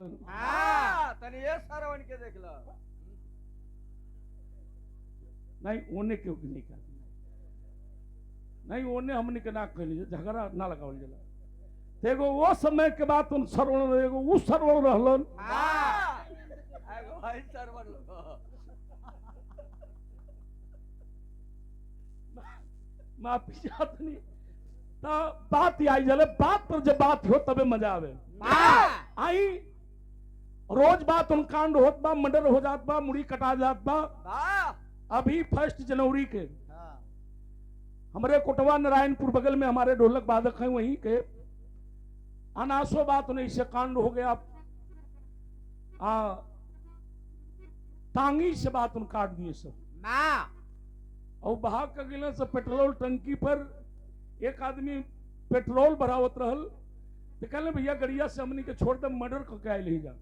तनी ये सरवन के देख लो। नहीं ओने क्यों नहीं कर नहीं ओने हमने के ना कहली झगड़ा ना लगावल जला देखो वो समय के बाद तुम सरवण एगो उ सरवण रहलन एगो भाई सरवन लोग माफी चाहत नहीं तो बात आई जले बात पर जब बात हो तबे मजा आवे आई रोज बात उन कांड होत बा मर्डर हो जात बा मुड़ी कटा जात बा अभी 1 जनवरी के हमारे कोटवा नारायणपुर बगल में हमारे ढोलक वादक हैं वहीं के अनासो बात उन्हें इससे कांड हो गया टांगी से बात उन काट दिए सब और भाग का गिला से पेट्रोल टंकी पर एक आदमी पेट्रोल भरावत रहल तो कहले भैया गड़िया से हमनी के छोड़ दे मर्डर करके आए ले जा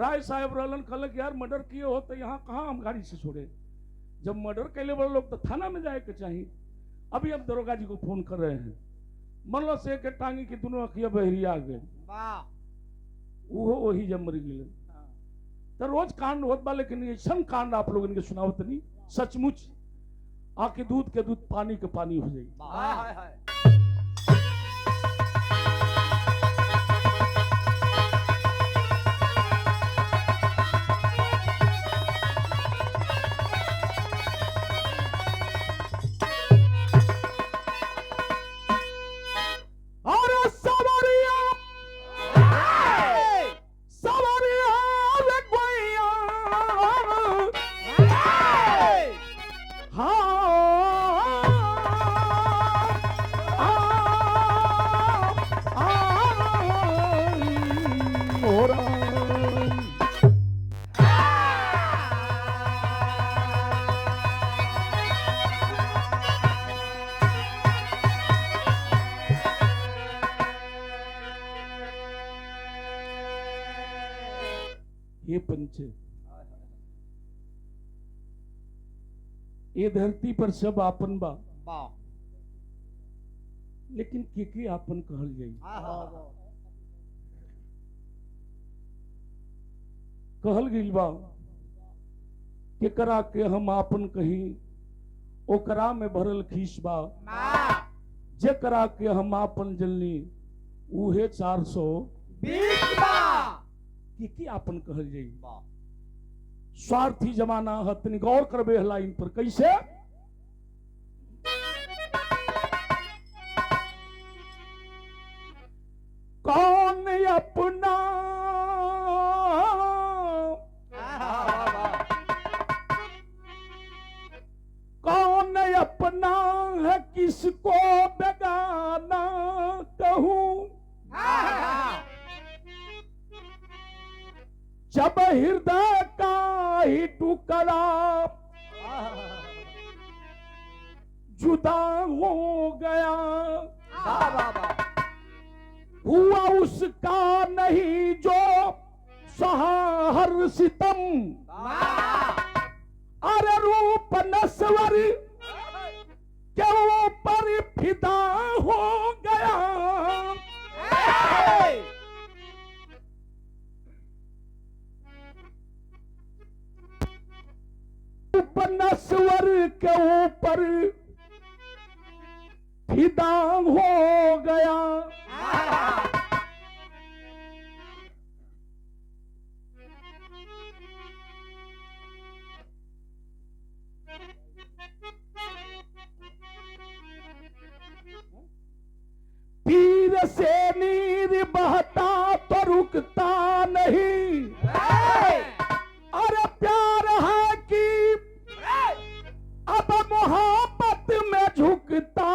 राय साहब रहलन कहल कि यार मर्डर किए हो तो यहाँ कहाँ हम गाड़ी से छोड़े जब मर्डर कैले वाले लोग तो थाना में जाए के चाहिए अभी अब दरोगा जी को फोन कर रहे हैं मनलो से के टांगी की दोनों अखिया बहरिया आ गए वो वही जब मर गए तो रोज कांड होत बा लेकिन ऐसा कांड आप लोगन के सुनावत नहीं सचमुच आके दूध के दूध पानी के पानी हो जाएगी ये पंचे ये धरती पर सब आपन बा लेकिन के आपन कहल जाई कहल गई बा के करा के हम आपन कही ओकरा में भरल खीस बा जे करा के हम आपन जलनी उहे 420 बा की आपन कहल जाई स्वार्थी जमाना हतनी गौर करबे लाइन पर कैसे कौन अपना कौन अपना है किसको बेगाना कहूं जब हृदय का ही टुकड़ा जुदा हो गया हुआ उसका नहीं जो सहा हर सितम अरे रूप नस्वर के ऊपर फिदा हो गया नस्वर के ऊपर फिदा हो गया पीर से नीर बहता तो रुकता नहीं अरे प्यार है कि अब मोहब्बत में झुकता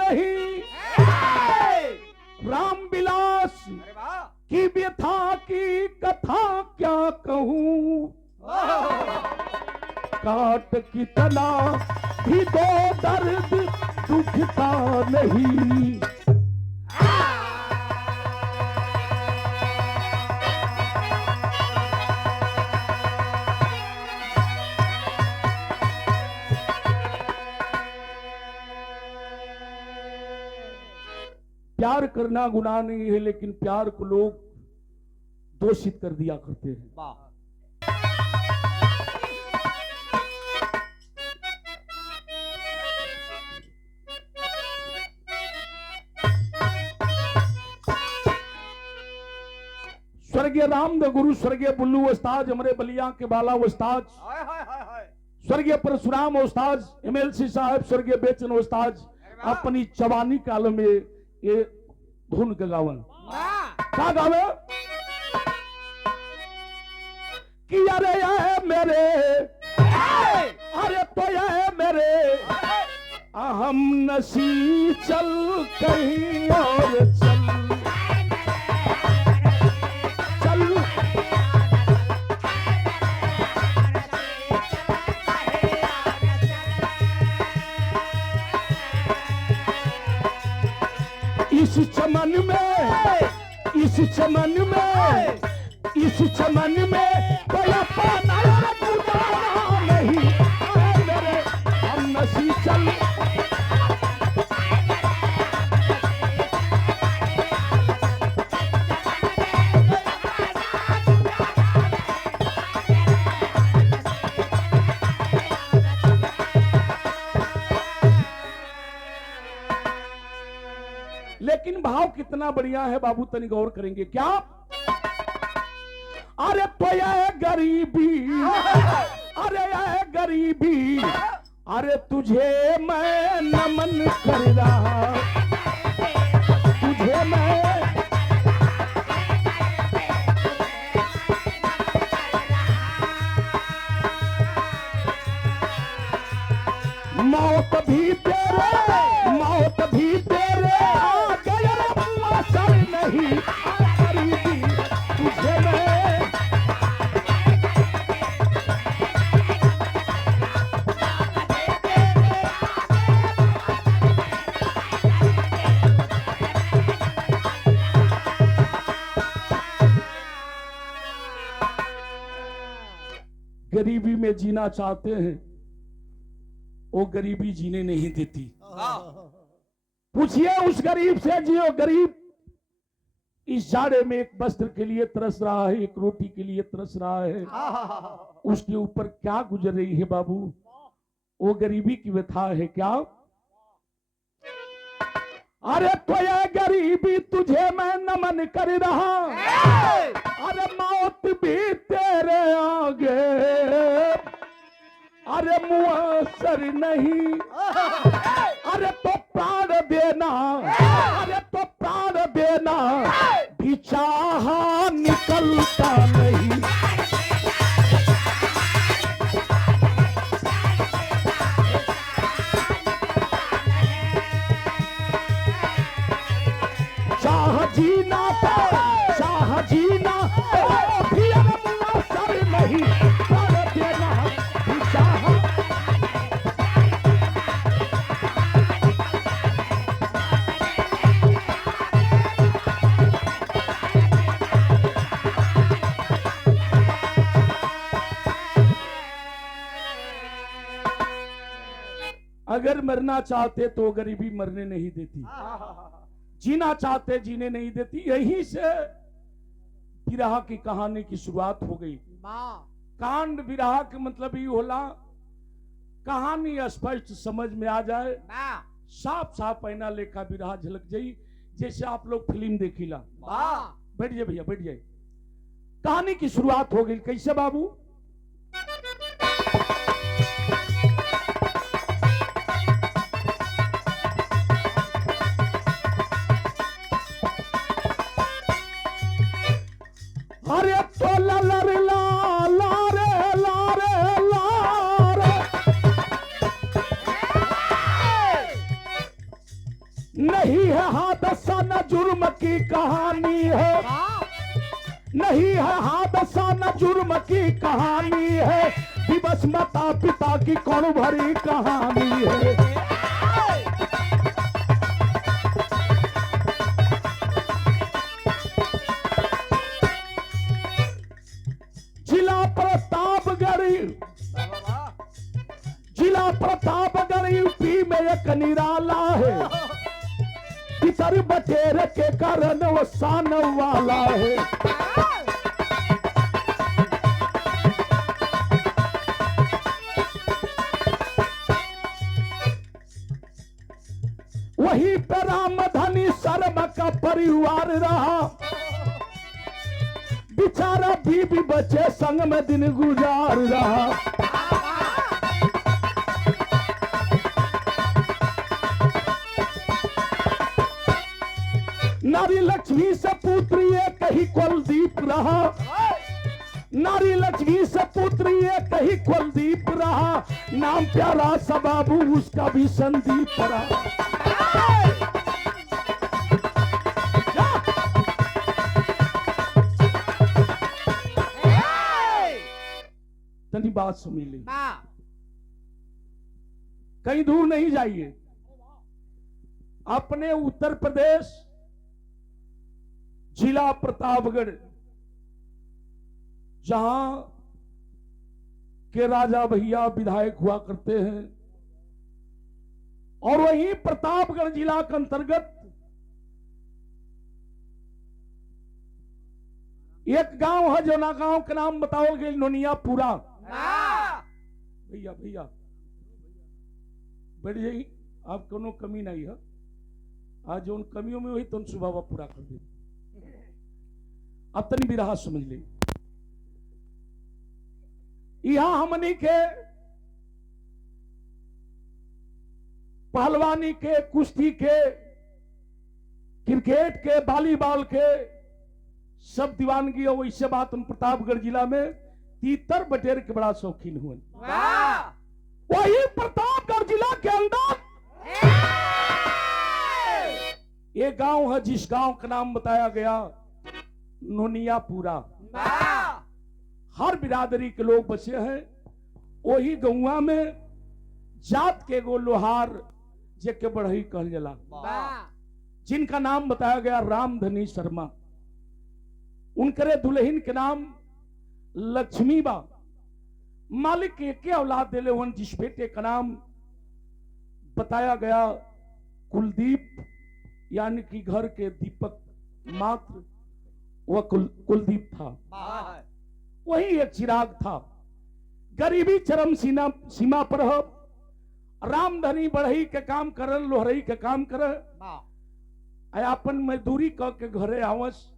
नहीं राम विलास की व्यथा की कथा क्या कहूं काट की तना भी दो दर्द दुखता नहीं प्यार करना गुनाह नहीं है लेकिन प्यार को लोग दोषित कर दिया करते हैं। वाह स्वर्गीय रामदेव गुरु, स्वर्गीय बुल्लू उस्ताद, हमारे बलिया के बाला उस्ताद, हाय हाय हाय हाय स्वर्गीय परशुराम उस्ताद, एमएलसी साहब, स्वर्गीय बेचन उस्ताद अपनी जवानी काल में ये धुन के गावन क्या गावे कि अरे ये मेरे, अरे तो ये मेरे हम नसी चल कहीं और चल चल इस चमन में, इस चमन में, इस चमन में कोई पाना नहीं, मेरे हम नसी चल लेकिन भाव कितना बढ़िया है बाबू, तनी गौर करेंगे क्या? अरे तो ये गरीबी, अरे ये गरीबी, अरे तुझे मैं नमन कर रहा, तुझे मैं मौत भी तेरे, मौत भी तेरे नहीं, गरीबी तुझे मैं गरीबी में जीना चाहते हैं, वो गरीबी जीने नहीं देती। पूछिए उस गरीब से जियो, गरीब इस जाड़े में एक वस्त्र के लिए तरस रहा है, एक रोटी के लिए तरस रहा है, उसके ऊपर क्या गुजर रही है बाबू? वो गरीबी की व्यथा है क्या? अरे तो ये गरीबी तुझे मैं नमन कर रहा, अरे मौत भी तेरे आगे अरे मुअस्सर नहीं, अरे तो प्राण देना, अरे तो प्राण देना भी चाहा निकलता नहीं। चाह जीना तो, चाह जीना तो भी मुअस्सर नहीं, प्राण देना भी चाहा। अगर मरना चाहते तो गरीबी मरने नहीं देती, जीना चाहते जीने नहीं देती। यहीं से विरह की कहानी की शुरुआत हो गई। कांड विरह के मतलब ही होला कहानी स्पष्ट समझ में आ जाए, साफ साफ पैना लेखा विरह झलक जाई, जैसे आप लोग फिल्म देखिला। बैठ जाए भैया, बैठ जाए। कहानी की शुरुआत हो गई कैसे बाबू? अरे तो ललर ला रे नहीं है हादसा न जुर्म की कहानी है, नहीं है हादसा न जुर्म की कहानी है, दिवस माता पिता की कौन भरी कहानी है। जिला प्रतापगढ़ यूपी में एक निराला है, पितर बटेर के कारण वो शान वाला है। परिवार रहा, बेचारा बीबी बच्चे संग में दिन गुजार रहा। नारी लक्ष्मी से पुत्री एक ही कुलदीप रहा, नारी लक्ष्मी से पुत्री एक ही कुलदीप रहा, नाम प्यारा सा बाबू उसका भी संदीप रहा। तनी बात सुन ली, कहीं दूर नहीं जाइए, अपने उत्तर प्रदेश जिला प्रतापगढ़, जहां के राजा भैया विधायक हुआ करते हैं, और वहीं प्रतापगढ़ जिला के अंतर्गत एक गांव है, जो ना गांव का नाम बताओगे, नोनियापुरा। भैया भैया बैठ जाइए, आप कोनो कमी नहीं है, आज उन कमियों में वही तुम सुबह पूरा कर दे। अब तनी भी रहा समझ ली, यहां हमनी के पहलवानी के, कुश्ती के, क्रिकेट के, वॉलीबॉल के सब दीवानगी है। वैसे बात उन प्रतापगढ़ जिला में तीतर बटेर के बड़ा शौकीन हुए। वही प्रतापगढ़ जिला के अंदर एक गांव है, जिस गांव का नाम बताया गया नोनियापुरा। हर बिरादरी के लोग बसे हैं। वही गौवा में जात के गो लोहार जेके बढ़ई कहल जला, जिनका नाम बताया गया रामधनी शर्मा। उनकरे दुल्हन के नाम लक्ष्मी बा। मालिक एक औलाद दिले वन, जिस बेटे का नाम बताया गया कुलदीप, यानी कि घर के दीपक मात्र वह कुलदीप था। वही एक चिराग था। गरीबी चरम सीमा पर हो। रामधनी बढ़ई के काम कर, लोहरई के काम कर, अपन मजदूरी क के घरे आवस।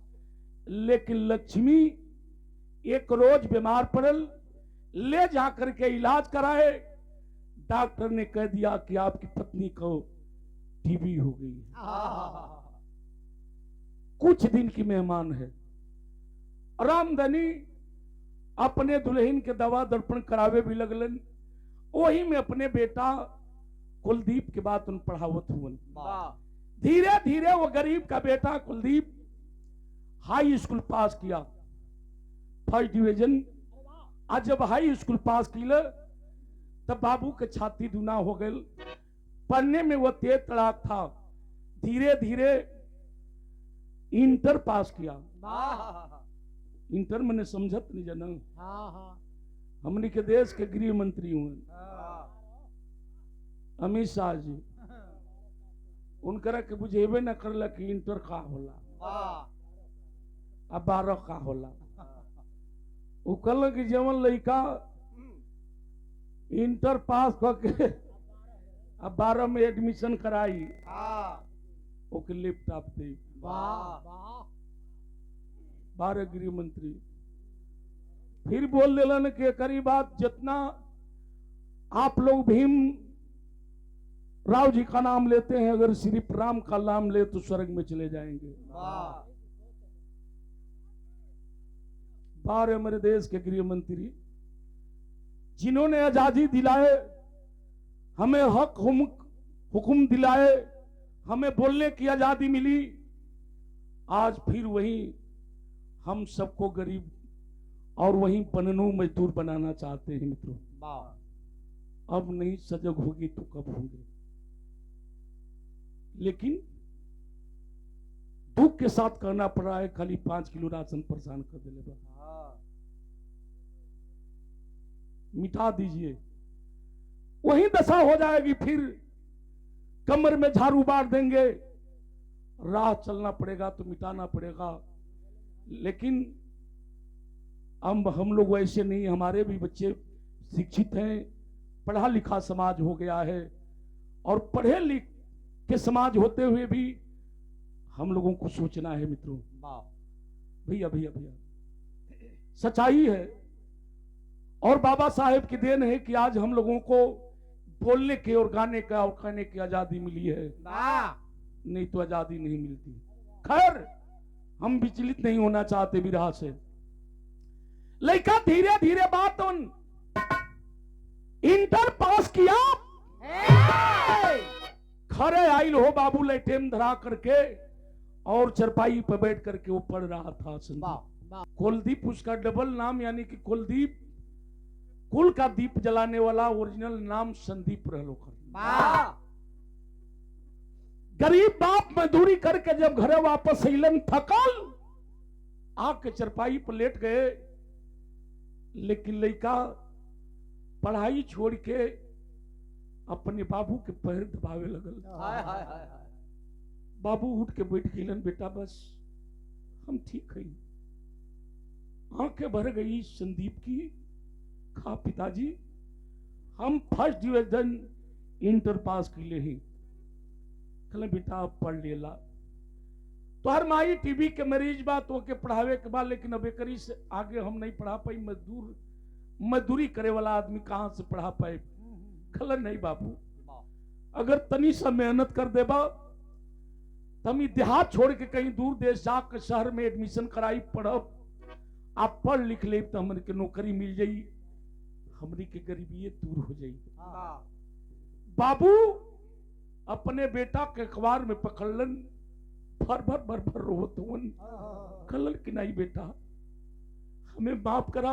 लेकिन लक्ष्मी एक रोज बीमार पड़ल, ले जाकर के इलाज कराए। डॉक्टर ने कह दिया कि आपकी पत्नी को टीबी हो गई है, कुछ दिन की मेहमान है। रामधनी अपने दुल्हन के दवा दर्पण करावे भी लगलन। वही में अपने बेटा कुलदीप के बात उन पढ़ावत हुए। धीरे धीरे वो गरीब का बेटा कुलदीप हाई स्कूल पास किया, फर्स्ट डिवीजन। आज जब हाई स्कूल पास किया तब बाबू के छाती दूना हो गए। पढ़ने में वो तेज तड़ाक था। धीरे धीरे इंटर पास किया। इंटर मैंने समझत नहीं जाना। हमने के देश के गृह मंत्री हुए अमित शाह जी, उनकरा के बुझेबे न करला कि इंटर का होला अब 12 का होला। वो कहल कि जवन लड़का इंटर पास करके अब 12 में एडमिशन कराई, ओके लैपटॉप दे। 12 गृह मंत्री फिर बोल दिलन कि करी बात, जितना आप लोग भीम राव जी का नाम लेते हैं, अगर सिर्फ राम का नाम ले तो स्वर्ग में चले जाएंगे। 12 मेरे देश के गृह मंत्री, जिन्होंने आजादी दिलाए, हमें हक हुक्म दिलाए, हमें बोलने की आजादी मिली, आज फिर वही हम सबको गरीब और वही पन्नू मजदूर बनाना चाहते हैं। मित्रों, अब नहीं सजग होगी तो कब होंगे। लेकिन दुख के साथ करना पड़ रहा है। खाली 5 किलो राशन परेशान कर दे, मिटा दीजिए, वही दशा हो जाएगी। फिर कमर में झाड़ू बांट देंगे, राह चलना पड़ेगा तो मिटाना पड़ेगा। लेकिन अब हम लोग वैसे नहीं, हमारे भी बच्चे शिक्षित हैं, पढ़ा लिखा समाज हो गया है। और पढ़े लिख के समाज होते हुए भी हम लोगों को सोचना है मित्रों। वाह भैया भैया भैया सच्चाई है और बाबा साहेब की देन है कि आज हम लोगों को बोलने के और गाने का और खाने की आजादी मिली है, वाह नहीं तो आजादी नहीं मिलती। खैर हम विचलित नहीं होना चाहते विरह से। लड़का धीरे धीरे बात उन इंटर पास किया, खरे आइल हो बाबू लेटेम धरा करके और चरपाई पर बैठ करके वो पढ़ रहा था संदीप। कुलदीप उसका डबल नाम, यानी कि कुलदीप कुल का दीप जलाने वाला, ओरिजिनल नाम संदीप रहलोकर। गरीब बाप मजदूरी करके जब घरे वापस अइलन थकल, आके चरपाई पर लेट गए, लेकिन लड़का पढ़ाई छोड़ के अपने बाबू के पैर दबावे लगल। हाय हाय हाय हाय। बाबू उठ के बैठ गइलन, बेटा बस हम ठीक है। आंखें भर गई संदीप की, खा पिताजी हम फर्स्ट डिवीजन इंटर पास के लिए ही। कहले बेटा अब पढ़ लेला, तो हर माई टीबी के मरीज बा तो के पढ़ावे के बाद, लेकिन अब एकरी से आगे हम नहीं पढ़ा पाई, मजदूरी करे वाला आदमी कहां से पढ़ा पाए। कहले नहीं बाबू, अगर तनी सा मेहनत कर देबा तमी देहात छोड़ के कहीं दूर देश जाकर शहर में एडमिशन कराई, पढ़ब, आप पढ़ लिख ले तो हमन के नौकरी मिल जाई, हमरी के गरीबी दूर हो जाई। बाबू अपने बेटा के अखबार में पकड़लन, भर भर रोत हुन। कहलन कि नहीं बेटा हमें माफ करा,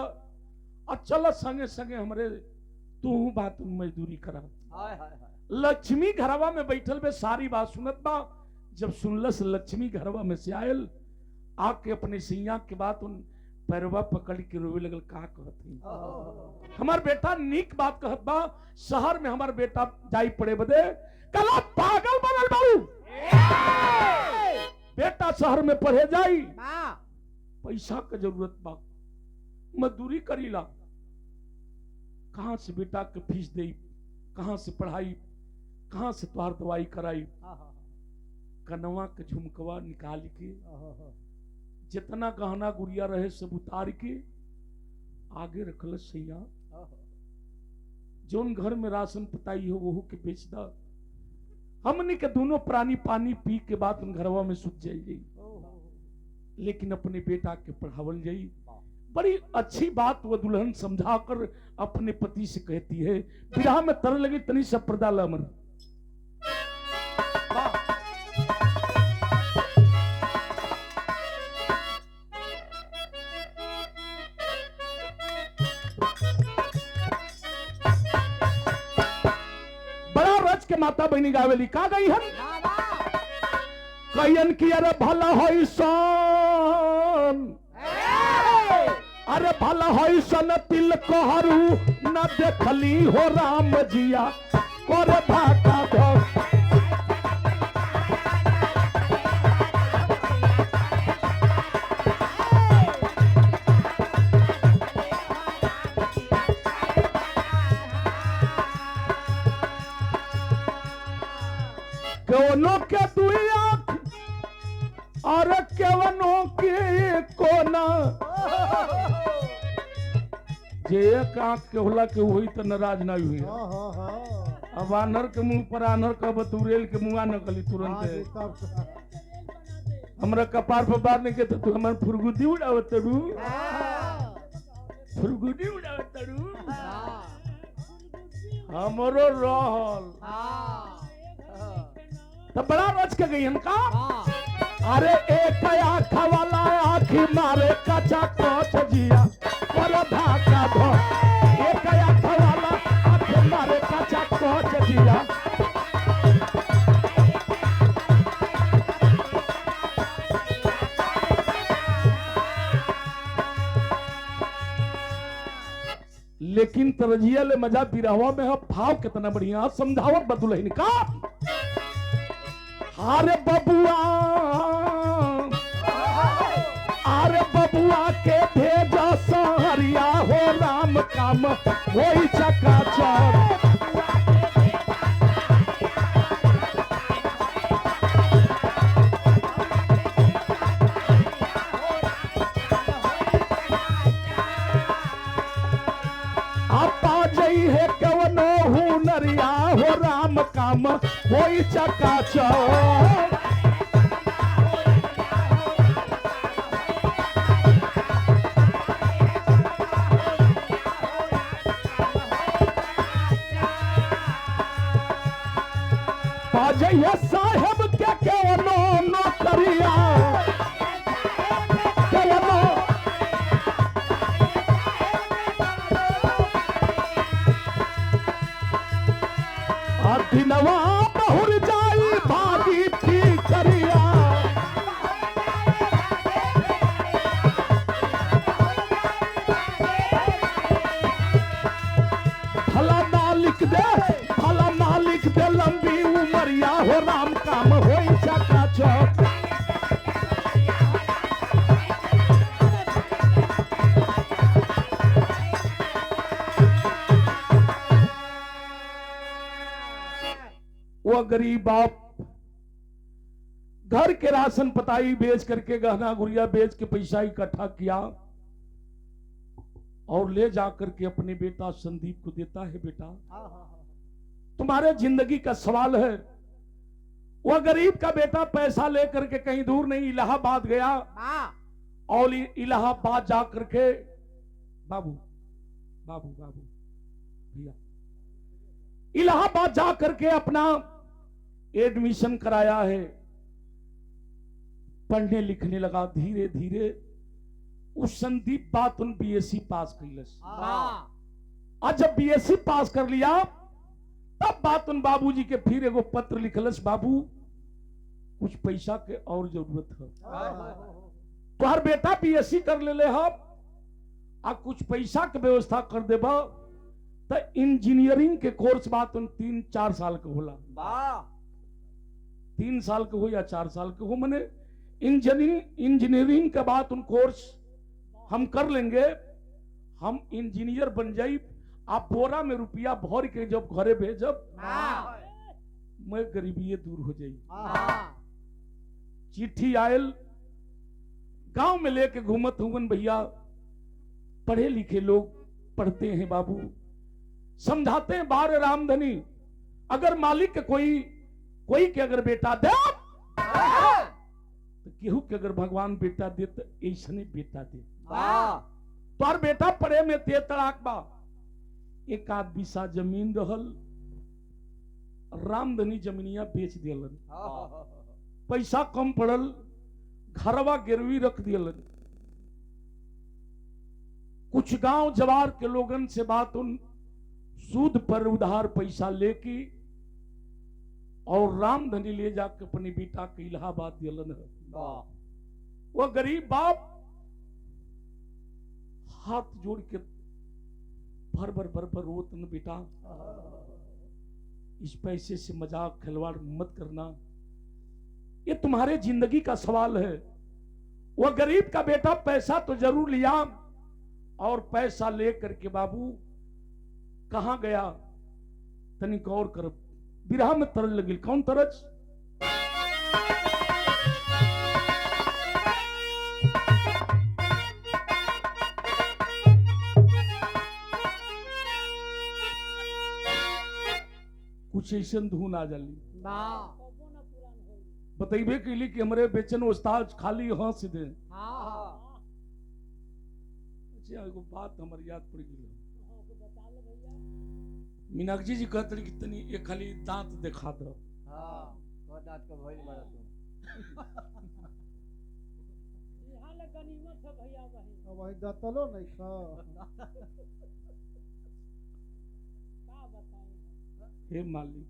अच्छा संगे संगे हमरे तू बात मजदूरी करा। हाय हाय हाय। लक्ष्मी घरवा में बैठल बे, सारी बात सुनत बा। जब सुनलस लक्ष्मी घरवा में से आयल, आके अपने सैया के बात उन पैरवा पकड़ के रोवे लगल। का कहत हमार बेटा नीक बात कहत बा, शहर में हमार बेटा जाई पड़े बदे। कला पागल बनल बाबू, बेटा शहर में पढ़े जाई, पैसा के जरूरत बा, मजदूरी करीला, कहां से बेटा के फीस दे, कहां से पढ़ाई, कहां से तोहार दवाई कराई। कनवा के झुमकवा निकाल के, जितना गहना गुड़िया रहे सब उतार के आगे रखल सैया, जोन घर में राशन पताई हो वो के बेच दा, हमने के दोनों प्राणी पानी पी के बाद उन घरवा में सुत जाई। लेकिन अपने बेटा के पढ़ावल जाई। बड़ी अच्छी बात वो दुल्हन समझाकर अपने पति से कहती है। विरह में तर लगी तनी सब पर्दा लमन। बड़ा रच के माता बहनी गावेली का गई हम कयन की अरे भला होई सन, अरे भला होई सन तिल कोहरू न देखली हो राम जिया कोरे भाका धो। केवनो के दुई आंख और केवनो के कोना, जे एक आंख के होला के हुई तो नाराज ना हुई। अब आनर के मुंह पर आनर का बतूरेल के मुंह न कली तुरंत। हमरा कपार पर बार नहीं के तो तू हमार फुरगुदी उड़ावत तड़ू, फुरगुदी उड़ावत तड़ू हमरो रहल। तो बड़ा रच के गई इनका। अरे एक आँख वाला आँखी मारे कचा कोच जिया और भाका धो। एक आँख वाला आँख मारे कचा कोच जिया। लेकिन तरजिया ले मजा बिरहवा में है। भाव कितना बढ़िया समझावत बदुल इनका। अरे बबुआ, अरे बबुआ के भेजा सहरिया हो राम काम होई चकाचक। काम होई चकाचौंध। बाजैया साहेब के केवनो नौकरिया केवनो दिनवा बहुर जाई भागी थी करिया। फला ना लिख दे लंबी उमरिया हो राम काम होई चकाचौंध। वो गरीब बाप घर के राशन पताई बेच करके गहना गुड़िया बेच के पैसा इकट्ठा किया और ले जाकर के अपने बेटा संदीप को देता है। बेटा तुम्हारे जिंदगी का सवाल है। वह गरीब का बेटा पैसा लेकर के कहीं दूर नहीं इलाहाबाद गया और इलाहाबाद जाकर के बाबू बाबू बाबू भैया इलाहाबाद जाकर के अपना एडमिशन कराया है। पढ़ने लिखने लगा धीरे धीरे। उस संदीप बात उन बीएससी पास कैलस। आज जब बीएससी पास कर लिया तब बात उन बाबूजी के फिर एगो पत्र लिखलस, बाबू कुछ पैसा के और जरूरत है। तो हर बेटा बीएससी कर ले हम आ कुछ पैसा के व्यवस्था कर देबा। तो इंजीनियरिंग के कोर्स बात उन 3-4 साल के होला। 3 साल के हो या 4 साल के हो, मने इंजीनियरिंग के बाद उन कोर्स हम कर लेंगे। हम इंजीनियर बन जाई। आप बोरा में रुपया भर के जब घरे भेजब मैं गरीबी दूर हो जाई। चिट्ठी आयल गांव में लेके घूमत हुवन भैया। पढ़े लिखे लोग पढ़ते हैं बाबू, समझाते हैं बार रामधनी अगर मालिक के कोई के अगर बेटा दे तो केहू के अगर भगवान बेटा दे तो ऐसने बेटा दे। तोर बेटा पढ़े में ते तड़ाक बा। एक आध बीसा जमीन रहल, रामधनी जमीनिया बेच दिलन। पैसा कम पड़ल, घरवा गिरवी रख दिलन। कुछ गांव जवार के लोगन से बात उन सूद पर उधार पैसा लेके और रामधनी ले जाकर अपने बेटा के इलाहाबाद दिलन है। वो गरीब बाप हाथ जोड़ के भर भर रोत न, बेटा इस पैसे से मजाक खिलवाड़ मत करना, ये तुम्हारे जिंदगी का सवाल है। वह गरीब का बेटा पैसा तो जरूर लिया और पैसा लेकर के बाबू कहां गया तनिक और कर बिरहा में तरज लगी। कौन तरज? कुछ ऐसा धुन आ जाली बतैबे के लिए कि हमारे बेचन उस्ताद खाली हंस दे। अच्छा एगो बात हमारी याद पड़ गई। मीनाक्षी जी कहते कि तनी ये खाली दांत दिखा दो। दांत का भइल बड़ा यहाँ ले गनीमत है भैया बहन। अब वही दतलो नहीं खा। का बताएं? हे मालिक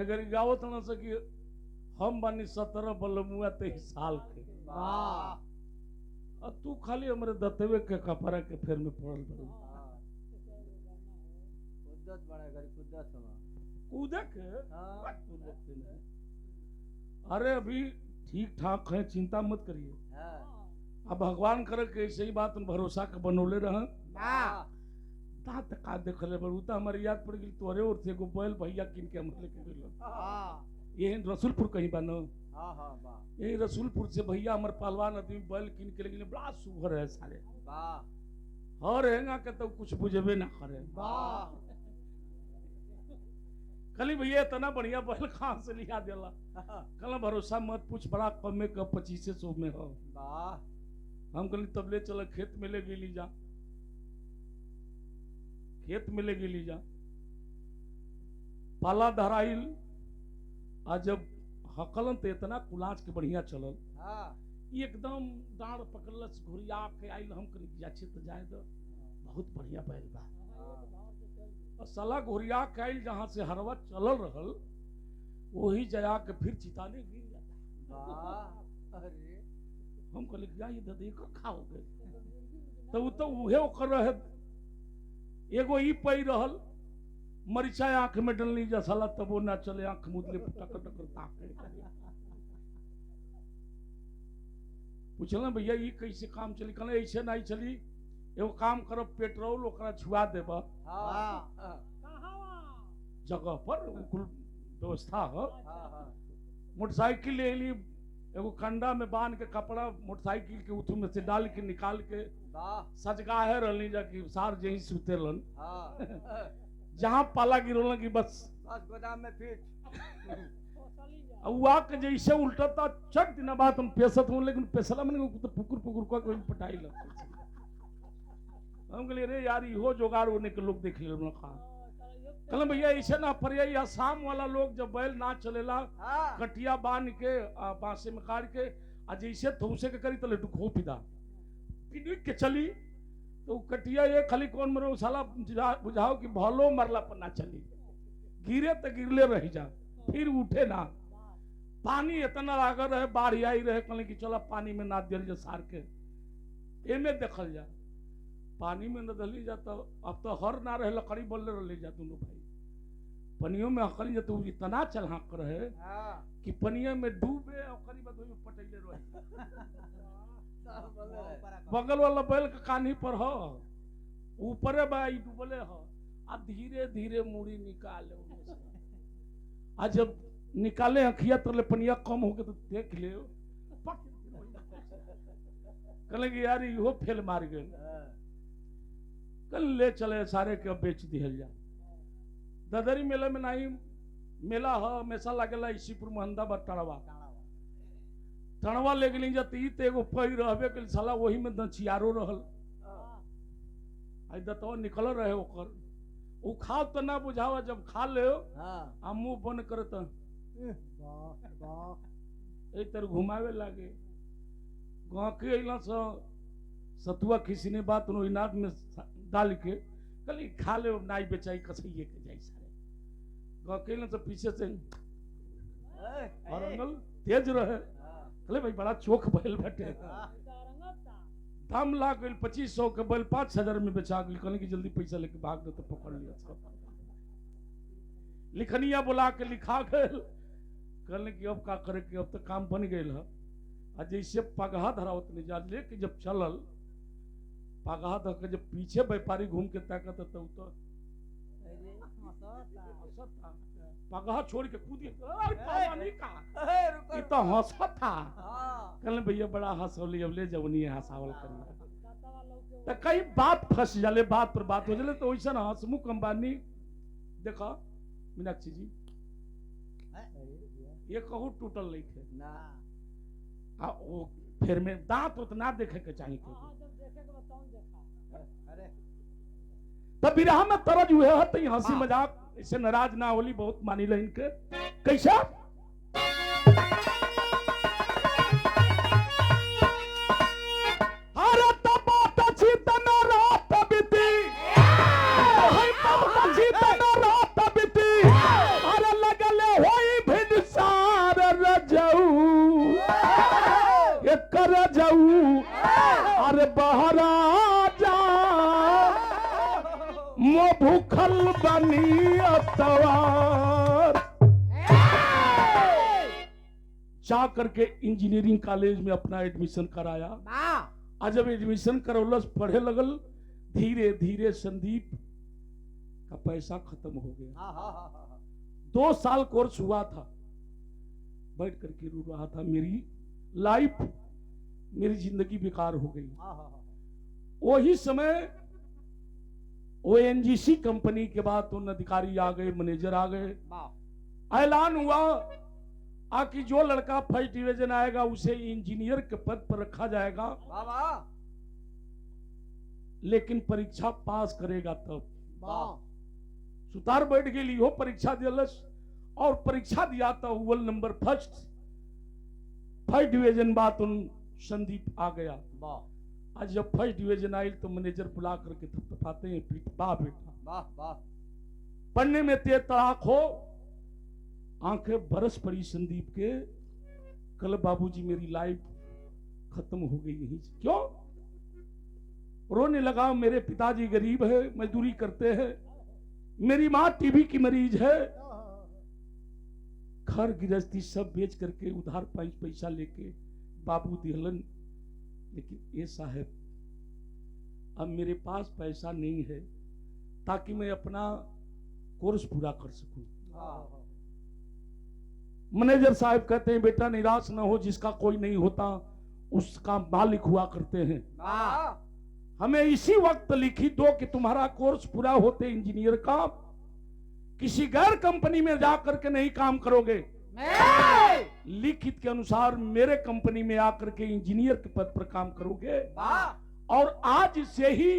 अगर गावत ना सकी हम बानी 17 बलमुआ 23 साल के। अब तू खाली हमारे दतवे के कपड़ा के फेर में पड़ल बड़ू। कुद्दत बड़ा घर कुद्दत हवा कूदक अरे अभी ठीक ठाक है, चिंता मत करिए। अब भगवान करे कि ऐसे ही बात भरोसा के बनौले रह। दांत का देखले बड़ू तो हमारी याद पड़ गई। तोरे और से एगो बैल भैया किन के हम लेके गेल। ये रसूलपुर कहीं बनो। यही रसूलपुर से भैया हमारे पहलवान आदमी बैल किन के लेके बड़ा सुघर है सारे। और रहेगा के तो कुछ बुझबे ना करे। कली भैया इतना बढ़िया बैल कहाँ से लिया दिला? कल भरोसा मत पूछ, बड़ा कम में कब 2500 में हो। वाह हम कहली तब ले चल, खेत में ले गेली जा, खेत में ले गेली जा। पाला धराइल आ जब हकलन तो इतना कुलाच के बढ़िया चलल, हाँ एकदम डांड पकड़लस, घुरिया के आइल। हम कहली जाछे तो जाए दो, बहुत बढ़िया बैल बा। और साला घुरिया के आइल, जहां से हरवा चलल रहल वही जया के फिर चिताने गिर जाता। वाह अरे हम कहली क्या ये ददी को खाओ गए, तो उहे ओकर रहे। एगो ई पई रहल, मरिचा आंख में डलनी जा साला, तब वो ना चले, आंख मुदले टकर टकर ताके। पूछल भैया ये कैसे काम चली? कहले ऐसे नहीं चली, एगो काम करो, पेट्रोल ओकरा छुआ देबा हाँ जगह पर, कुल व्यवस्था हो। हाँ मोटरसाइकिल ले ली, एगो कंडा में बांध के कपड़ा मोटरसाइकिल के उथू में से डाल के निकाल के वाह सजगाहे रहली जा कि सार जही सुते रहन। हाँ जहां पाला गिरल कि बस बस गोदाम में फिट हुआ के जैसे उल्टता चट दिन बाद हम पेशत हूं, लेकिन पेशला मैंने तो पुकुर पुकुर को पटाई लग। हम कहले रे यार इहो जोगाड़ होने के लोग देख ले खा। कहले भैया ऐसे ना पर आसाम वाला लोग जब बैल ना चलेला, हाँ कटिया बांध के बांसे में काट के आ जैसे थौसे के करी तो लड्डू खो पिदा पिनुक के चली, तो कटिया ये खाली कौन मरो साला बुझाओ कि भलो मरला पर ना चली, गिरे तो गिरले रह जा, फिर उठे ना। पानी इतना लागल रहे, बाढ़ आई रहे, कहले कि चलो पानी में ना दिल जा सार के, एमे देखल जा। पानी में न दली जा तो अब तो हर ना रहे, लकड़ी बोलले रह जा दोनों भाई। पनियों में हकली जाते इतना चलहाक रहे हाँ कि पनिया में डूबे और करीब में पटैले रहे। बगल वाला बैल के कान्ही पर हो, ऊपरे बाई डूबले हो, आ धीरे धीरे मुड़ी निकाले। आ जब निकाले अखिया तरले पनिया कम हो गए तो देख ले, कहले कि यार इहो फेल मार गए, कल ले चले सारे के बेच दिहल जा। ददरी मेला में नहीं मेला है, हमेशा लगेला इसीपुर मोहम्मदाबाद टड़वा टणवा ले गली जाती तो एगो पई रहबे के साला वही में दंचियारो रहल। आई दतवा निकल रहे ओकर, उ खाओ तो ना बुझावा, जब खा ले आ मुंह बंद करे तो ए तर घुमावे लागे। गाँव के अला सतुआ किसी ने बात इनाद में डाल के कल खा ले, नाई बेचाई कसैये के जाई सारे। गाँव के अला तो पीछे से और अंगल तेज रहे, कहले भाई बड़ा चोख बैल बैठे, दाम लाग गई 2500 के बैल 5000 में बेचा गई। कहने की जल्दी पैसा लेके भाग दो तो पकड़ लिया। लिखनिया बुला के लिखा गए, कहने की अब का करे कि अब तो काम बन गए है। आ जैसे पगहा धरा उतने जा लेके जब चलल, पगहा धर के जब पीछे व्यापारी घूम के ताकत तो पगहा छोड़ के कूद तो हंसा था। कहले भैया बड़ा हंसौली, अब ले जाओ नहीं हंसावल करिए तो कई बात फंस जाले, बात पर बात हो जाले। तो वैसा हंसमुख अंबानी देखा मीनाक्षी जी ये कहू टूटल नहीं थे ना, वो फिर में दांत उतना देखे के चाहिए तब बिरहा में तरज हुए है। तो हंसी मजाक इससे नाराज ना होली, बहुत मानी ले इनके। कैसा अरे तब अच्छी तना रात बीती, रात बीती, अरे लगले होई भिनसार रजऊ कर जाऊ, अरे बहरा जा मो भूखल बनी अतवार। जा करके इंजीनियरिंग कॉलेज में अपना एडमिशन कराया। आज जब एडमिशन करौलस पढ़े लगल, धीरे धीरे संदीप का पैसा खत्म हो गया। 2 साल कोर्स हुआ था, बैठ करके रो रहा था, मेरी लाइफ, मेरी जिंदगी बेकार हो गई। वही समय ओएनजीसी कंपनी के बाद उन अधिकारी आ गए, मैनेजर आ गए, ऐलान हुआ कि जो लड़का फर्स्ट डिवीजन आएगा उसे इंजीनियर के पद पर रखा जाएगा, वाह वाह लेकिन परीक्षा पास करेगा तब। वाह सुतार बैठ गेली हो, परीक्षा दिलस और परीक्षा दिया तो अव्वल नंबर फर्स्ट डिवीजन बात उन संदीप आ गया। वाह आज जब फर्स्ट डिवीजन आई तो मैनेजर बुला करके थपथपाते हैं पीठ, वाह बेटा वाह वाह पढ़ने में तेज तड़ाक हो। आंखें बरस पड़ी संदीप के, कल बाबूजी मेरी लाइफ खत्म हो गई यहीं से। क्यों? रोने लगा, मेरे पिताजी गरीब है, मजदूरी करते हैं, मेरी माँ टीबी की मरीज है, घर गृहस्थी सब बेच करके उधार पैसा लेके बाबू दिहलन, लेकिन ये साहब अब मेरे पास पैसा नहीं है ताकि मैं अपना कोर्स पूरा कर सकूं। मैनेजर साहब कहते हैं बेटा निराश ना हो, जिसका कोई नहीं होता उसका मालिक हुआ करते हैं। वाह हमें इसी वक्त लिखित दो कि तुम्हारा कोर्स पूरा होते इंजीनियर का किसी गैर कंपनी में जाकर के नहीं काम करोगे, लिखित के अनुसार मेरे कंपनी में आकर के इंजीनियर के पद पर काम करोगे। वाह और आज से ही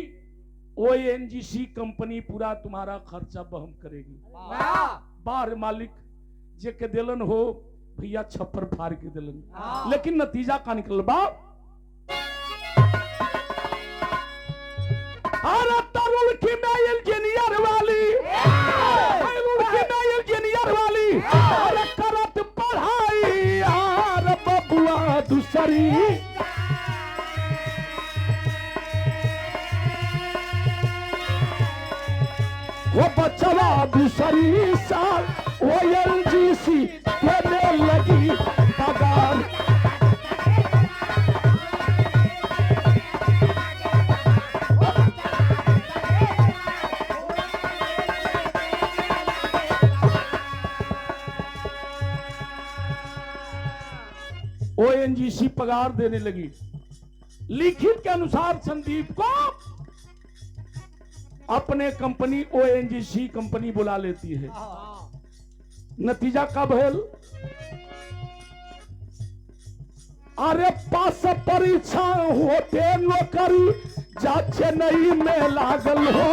ओएनजीसी कंपनी पूरा तुम्हारा खर्चा बहम करेगी। वाह बाहर मालिक जे के दिलन हो भैया छप्पर फाड़ के दिलन, हाँ। लेकिन नतीजा का निकल बा अरे तरुण की मैं इंजीनियर वाली, तरुण की मैं इंजीनियर वाली, अरे करत पढ़ाई यार बबुआ दूसरी, वो बचवा दूसरी साल ओएनजीसी देने लगी पगार। ओएनजीसी पगार देने लगी। लिखित के अनुसार संदीप को अपने कंपनी ओएनजीसी कंपनी बुला लेती है। नतीजा कब है? अरे पास परीक्षा होते नौकरी जा चेन्नई में लागल हो,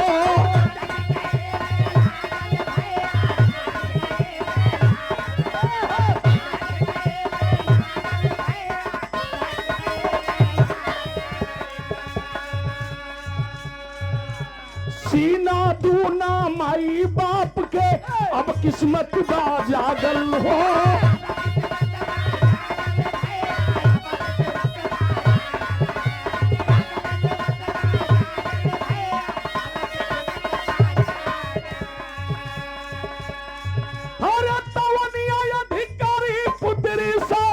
सीना दूना माई बाप के अब किस्मत बा जागल हो, अरे तवनिया अधिकारी पुत्री से,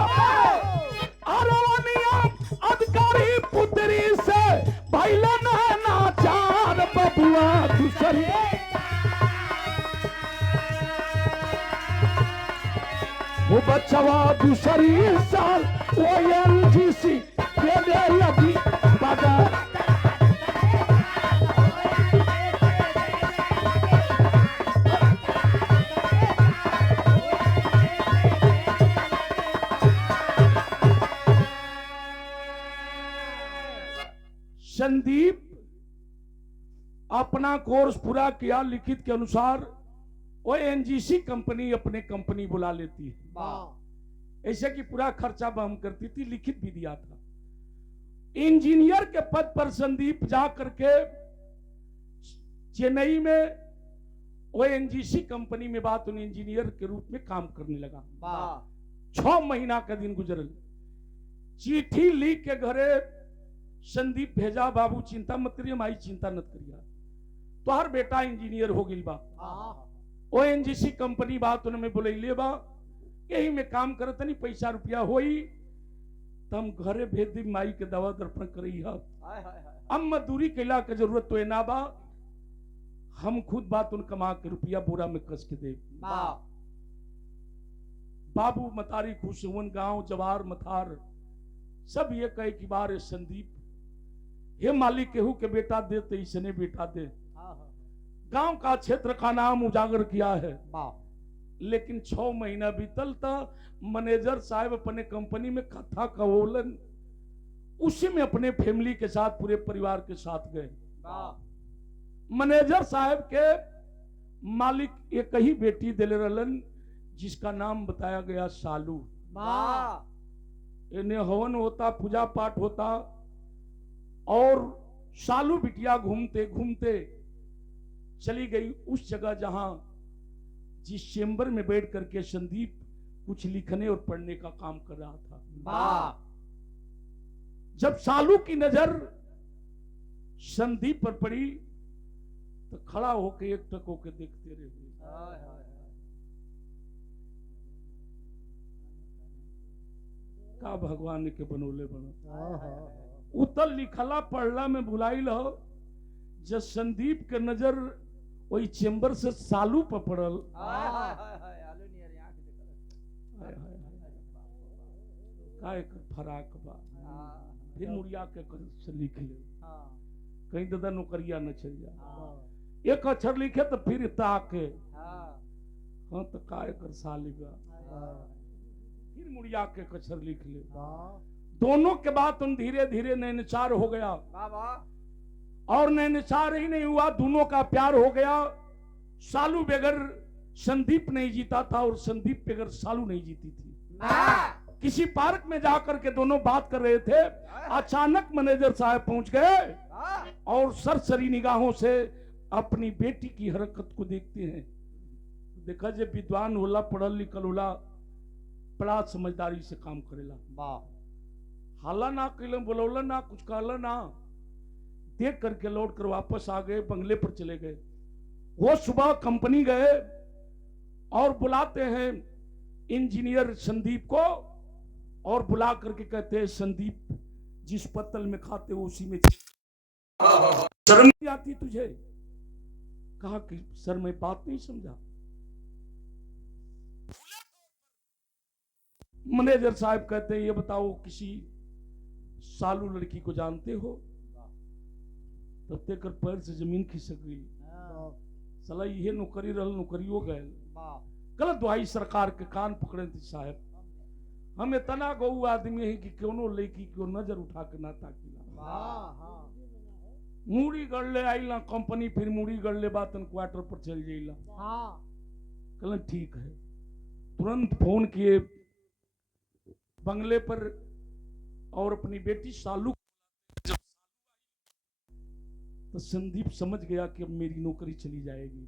अरवनिया अधिकारी पुत्री से भैलन है नाचार बबुआ दूसरी, वो बचवा दूसरी साल ओएनजीसी देने लगी पगार। संदीप अपना कोर्स पूरा किया। लिखित के अनुसार ओएनजीसी कंपनी अपने कंपनी बुला लेती है, वाह ऐसे कि पूरा खर्चा वहन करती थी। लिखित भी दिया था। इंजीनियर के पद पर संदीप जा करके चेन्नई में ओएनजीसी कंपनी में बात उन इंजीनियर के रूप में काम करने लगा। वाह 6 महीना का दिन गुजरल। चिट्ठी लिख के घरे संदीप भेजा, बाबू चिंता मत करिए, माई चिंता मत करिए, तो हर बेटा इंजीनियर हो गई बा। ओएनजीसी कंपनी बात उनमें बोले बा, यही में काम करत नहीं, पैसा रुपया होई तो हम घरे भेज दी, माई के दवा दर्पण करी है। अब मजदूरी कैला के जरूरत तो ना बा, हम खुद बात उन कमा के रुपया बोरा में कस के दे। बाबू मतारी खुशवन गांव जवार मथार सब ये कहे कि बार संदीप हे मालिक केहू के बेटा दे तो इसने बेटा दे। गांव का क्षेत्र का नाम उजागर किया है। वाह लेकिन 6 महीना बीतल था, मैनेजर साहब अपने कंपनी में कथा कवोलन, उसी में अपने फैमिली के साथ पूरे परिवार के साथ गए। मैनेजर साहब के मालिक एक ही बेटी दिले रहलन जिसका नाम बताया गया सालू। वाह इन्हें हवन होता, पूजा पाठ होता, और सालू बिटिया घूमते घूमते चली गई उस जगह जहां जिस चेंबर में बैठ करके संदीप कुछ लिखने और पढ़ने का काम कर रहा था। वाह जब सालू की नजर संदीप पर पड़ी तो खड़ा होकर एक टक होकर देखते रहे। का भगवान के बनोले बनो उतल लिखला पढ़ला में बुलाई लो। जब संदीप के नजर वही चेंबर से सालू पर पड़ल, काय कर फराक बा, फिर मुड़िया के से लिख ले, कहीं दादा नौकरिया न चल जा। एक अक्षर लिखे तो फिर ताके, हाँ तो काय कर सालिगा, फिर मुड़िया के अक्षर लिख ले। दोनों के बाद तुम धीरे धीरे नैनचार हो गया, और नैनचार ही नहीं हुआ, दोनों का प्यार हो गया। सालू बगैर संदीप नहीं जीता था और संदीप बगैर सालू नहीं जीती थी। किसी पार्क में जाकर के दोनों बात कर रहे थे, अचानक मैनेजर साहब पहुंच गए और सरसरी निगाहों से अपनी बेटी की हरकत को देखते हैं। देखा जे विद्वान होला, पढ़ल लिखल होला, बड़ा समझदारी से काम करेला। हाला ना कैलन, बोलौला ना, कुछ कहला ना, देख करके लौट कर वापस आ गए, बंगले पर चले गए। वो सुबह कंपनी गए और बुलाते हैं इंजीनियर संदीप को, और बुला करके कहते हैं संदीप जिस पत्तल में खाते हो उसी में शर्म नहीं आती तुझे? कहा कि सर मैं बात नहीं समझा। मैनेजर साहब कहते हैं ये बताओ किसी सालू लड़की को जानते हो? तब तक पैर से जमीन खिसक गई। साला ये नौकरी रहल, नौकरियों गए। गलत दुआई सरकार के कान पकड़े थे साहब। हम इतना गौ आदमी है कि क्यों लड़की क्यों नजर उठा के ना ताकीला। मूड़ी गड़ ले आईला कंपनी, फिर मूड़ी गड़ ले बातन क्वार्टर पर चल जाइला। कहलन ठीक है। तुरंत फोन किए बंगले पर और अपनी बेटी सालू। तो संदीप समझ गया कि अब मेरी नौकरी चली जाएगी।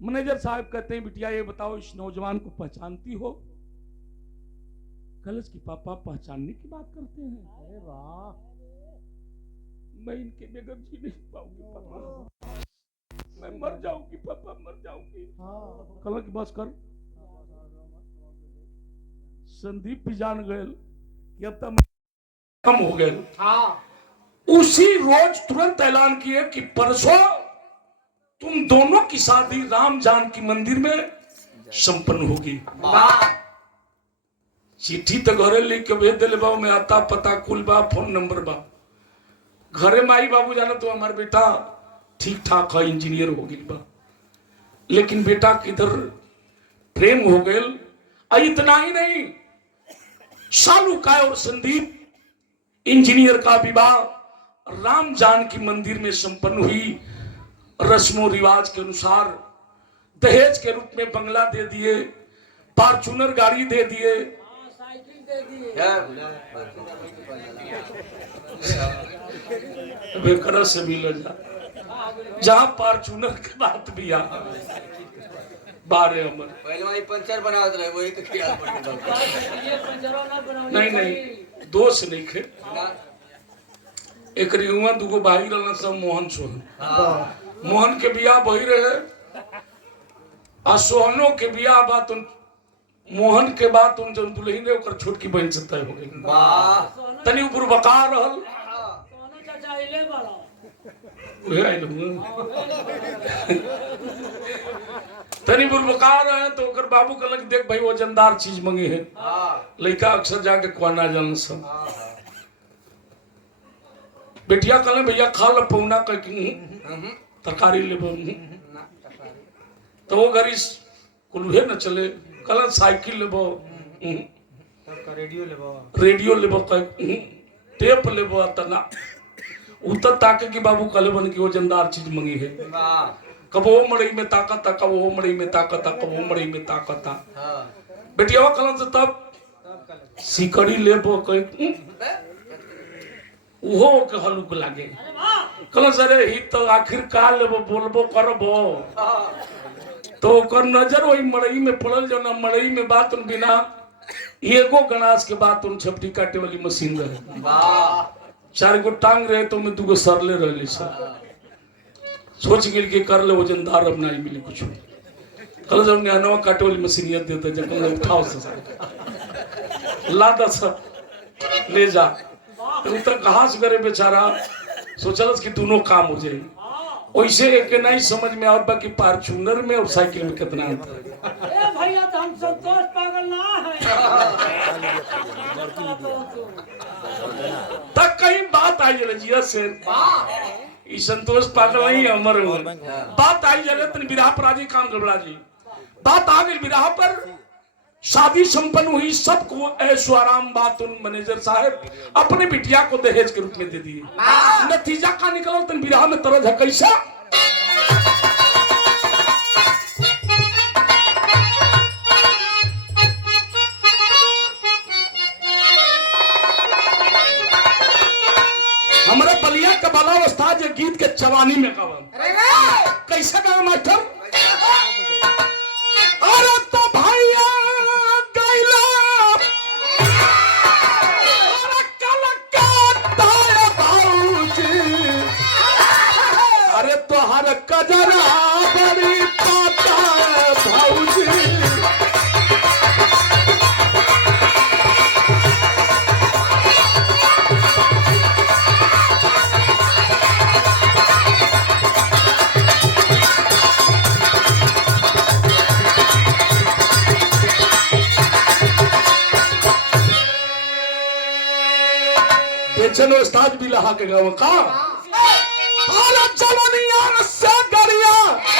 मैनेजर साहब कहते हैं बिटिया ये बताओ इस नौजवान को पहचानती हो? कलश की पापा पहचानने की बात करते हैं? अरे वाह, मैं इनके बगैर जी नहीं पाऊंगी पापा, मैं मर जाऊंगी पापा, मर जाऊंगी। कल की बस कर। संदीप भी जान गए कि अब तक कम हो गए। उसी रोज तुरंत ऐलान किए कि परसों तुम दोनों की शादी राम जानकी मंदिर में संपन्न होगी। चिट्ठी तो घरे लिख के भेज दिले बा, में आता पता कुल बा, फोन नंबर बा। घरे माई बाबू जाना तो हमारा बेटा ठीक ठाक है, इंजीनियर हो गई बा, लेकिन बेटा किधर प्रेम हो गए। इतना ही नहीं, सालू का और संदीप इंजीनियर का विवाह राम जानकी मंदिर में संपन्न हुई। रस्मों रिवाज के अनुसार दहेज के रूप में बंगला दे दिए, फॉर्च्यूनर गाड़ी दे दिए, साइकिल दे दिए। बेकरा से मिल जा जहां फॉर्च्यूनर के बात भी आ बारे अमर पहले वही पंचर बनावत रहे, वही के ख्याल पड़ ये पंजरा ना बनाओ। नहीं दोष नहीं खे। एक रियुआ दुगो भाई रहना सब मोहन सोहन। मोहन के बियाह भई रहे आ सोहनो के बियाह बात मोहन के बाद उन जन दुल्हन ने ओकर छोटकी बहन से तय हो गई। तनी ऊपर बका रहल सोनू चाचा हिले वाला उहे आइल तनी बुरबका रहे तो ओकर बाबू कहलक देख भाई वजनदार चीज मंगे है। लड़का अक्सर जाके खुआना जान सब बेटिया कहले भैया खा ल पौना कहीं तरकारी लेबो तो वो घरी कुल्हे न चले कहले साइकिल लेबो रेडियो लेबो टेप लेबो तना उतर ताके कि बाबू कहले बन की वजनदार चीज मंगी है कब वो मड़ई में ताकत कब वो मड़ई में ताकत कब वो मड़ई में ताकत बेटिया कहलन से तब सिकड़ी लेबो कहीं उहो के हलुक लागे कहलन सर ही तो आखिर का लेबो बोलबो करबो तो ओकर नजर वही मड़ई में पड़ल जो ना मड़ई में बात उन बिना एगो गणास के बात उन छपटी काटे वाली मशीन रहे चार गो टांग रहे तो मैं दूगो सरले रहली सर सोच गिल के कर ले वजनदार अब नहीं मिली कुछ कल जब न्यानवा काटे वाली मशीनियत देते जब उठाओ से लादा सब ले जा तो तक कहाँ से करे बेचारा सोचलस कि दोनों काम हो जाए वैसे एक नहीं समझ में आवत बा कि फॉर्च्यूनर में और साइकिल में कितना अंतर है ए भैया तो हम संतोष पागल ना है तक कहीं बात आई जले जिया से ई संतोष पागल नहीं अमर हो बात आई जले तन विराह पर आजी काम गड़बड़ा जी बात आ गई विराह पर शादी संपन्न हुई सबको ऐशो आराम बात उन मैनेजर साहब अपने बिटिया को दहेज के रूप में दे दिए नतीजा का निकला तन विराह में तरह कैसा हमारे बलिया का बाला उस्ताद ये गीत के जवानी में गावा कैसा गावा मास्टर अरे तो भैया गैला अरे कलकत्ता बाबूजी अरे तो हर कजरा बड़ी पाता भाऊजी चलो उस्ताद भी लहा के गाँव का हालत जवानिया से गरिया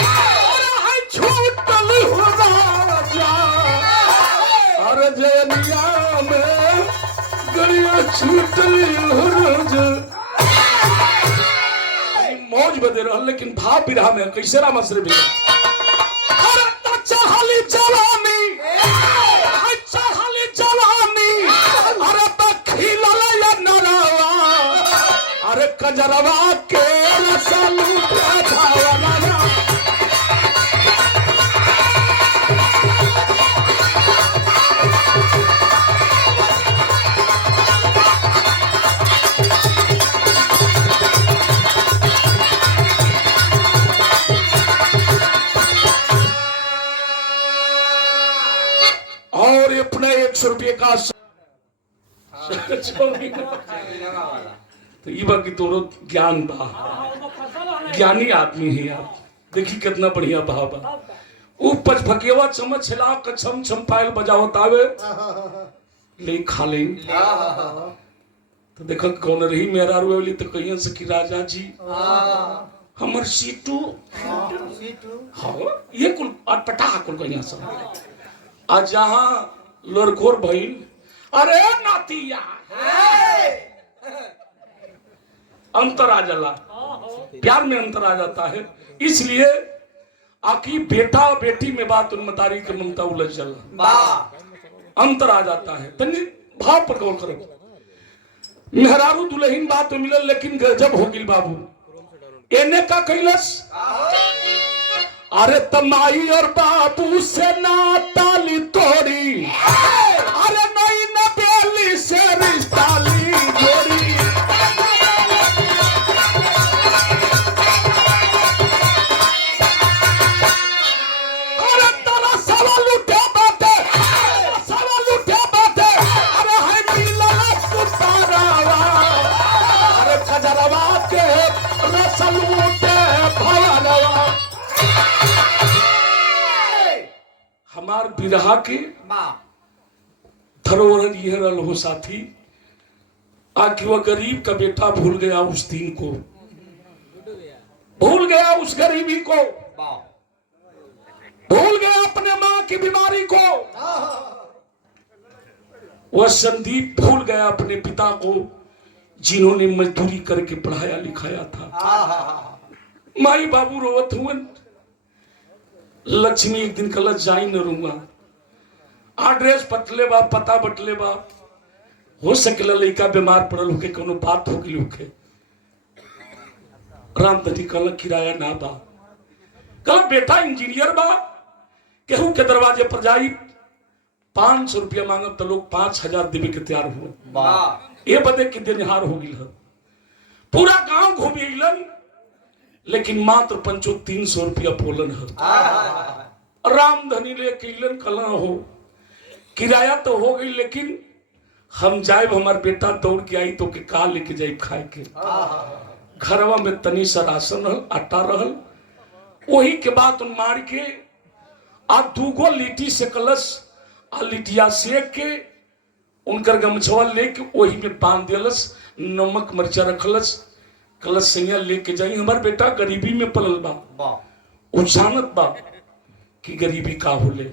अरे है छूटल हो राजा अरे जनिया में गरिया छूटल हो राजा मौज बदे रह लेकिन भाव बिरहा में कैसे रामसरे भी अरे चाहली जवानी है चाहली जवानी अरे तो खिलल अरे कजरवा के रसलू भावना और अपने 100 रुपये का तो ये बाकी तोरो ज्ञान बा ज्ञानी आदमी है आप देखी कितना बढ़िया भाव बा ऊ पचफकेवा चमच छला क छम छम पायल बजावत आवे ले खा ले तो देखो कौन रही मेरा रोली तो कहियन से कि राजा जी हमर सीटू हाँ ये कुल अटपटा कुल कहिया सब आज जहां लड़कोर भइल अरे नातिया अंतर आ जाला प्यार में अंतर आ जाता है इसलिए आखिर बेटा बेटी में बात उन्मतारी के ममता उलझ जाला अंतर आ जाता है तनी भाव पर गौर करो मेहरारू दुल्हन बात में मिलल लेकिन गजब हो गिल बाबू एने का कैलस अरे तमाई और बाबू से नाताली तोड़ी अरे नहीं न बेली से रिश्ता ली जोड़ी हमार बिरहा के धरोहर यह रल हो साथी आखिर वह गरीब का बेटा भूल गया उस दिन को, भूल गया उस गरीबी को, भूल गया अपने मां की बीमारी को। वह संदीप भूल गया अपने पिता को जिन्होंने मजदूरी करके पढ़ाया लिखाया था। माई बाबू रोवत हुए। लक्ष्मी एक दिन कल जाई न रूंगा, एड्रेस पटले बा, पता बटले बा, हो सकेला लड़का बीमार पड़ल होके, कोनो बात हो गई होके। रामधनी कल किराया ना बा, कल बेटा इंजीनियर बा, केहू के दरवाजे पर जाई 500 रुपया मांगब तो लोग 5000 देवे के तैयार हुए। ये बदे कि देनिहार हो गई। पूरा गांव घूमिलन लेकिन मात्र 300 रुपया बोलन है। रामधनी ले किलन कला हो, किराया तो हो गई लेकिन हम जाए, हमार बेटा दौड़ के आई तो के का लेके जाए खाए के। घरवा में तनी सा राशन रहल, आटा रहल, वही के बाद मार के आ 2 लिट्टी से कलश आ लिटिया सेक के उनकर गमछवा लेके वही में बांध दिलस, नमक मरचा रखलस, कलश सैया लेके जाई। हमार बेटा गरीबी में पलल बा, उछानत बा कि गरीबी का होले।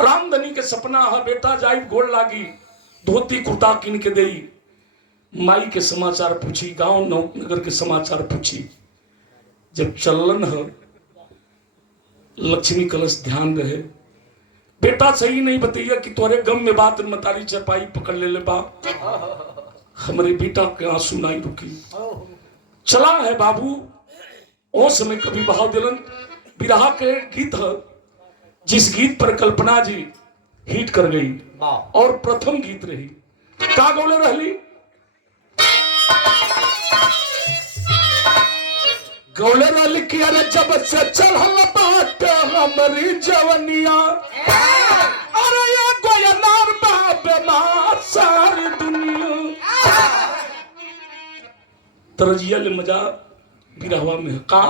रामधनी के सपना है बेटा जाई गोड़ लागी, धोती कुर्ता किन के देई, माई के समाचार पूछी, गांव नगर के समाचार पूछी। जब चलन है लक्ष्मी कलश ध्यान रहे, बेटा सही नहीं बताइए कि तोरे गम में बात मतारी चपाई पकड़ ले बा। हमारे बेटा के आंसू नहीं रुकी। चला है बाबू ओ समय कभी बहाव दिलन बिरहा के गीत है, जिस गीत पर कल्पना जी हिट कर गई और प्रथम गीत रही। का गौले रहली? गौले रहली कि अरे जब से चढ़ल बात हमारी जवनिया, अरे ये गोयनार बेमार सारी दुनिया। तरजिया ले मजा बिरहवा में का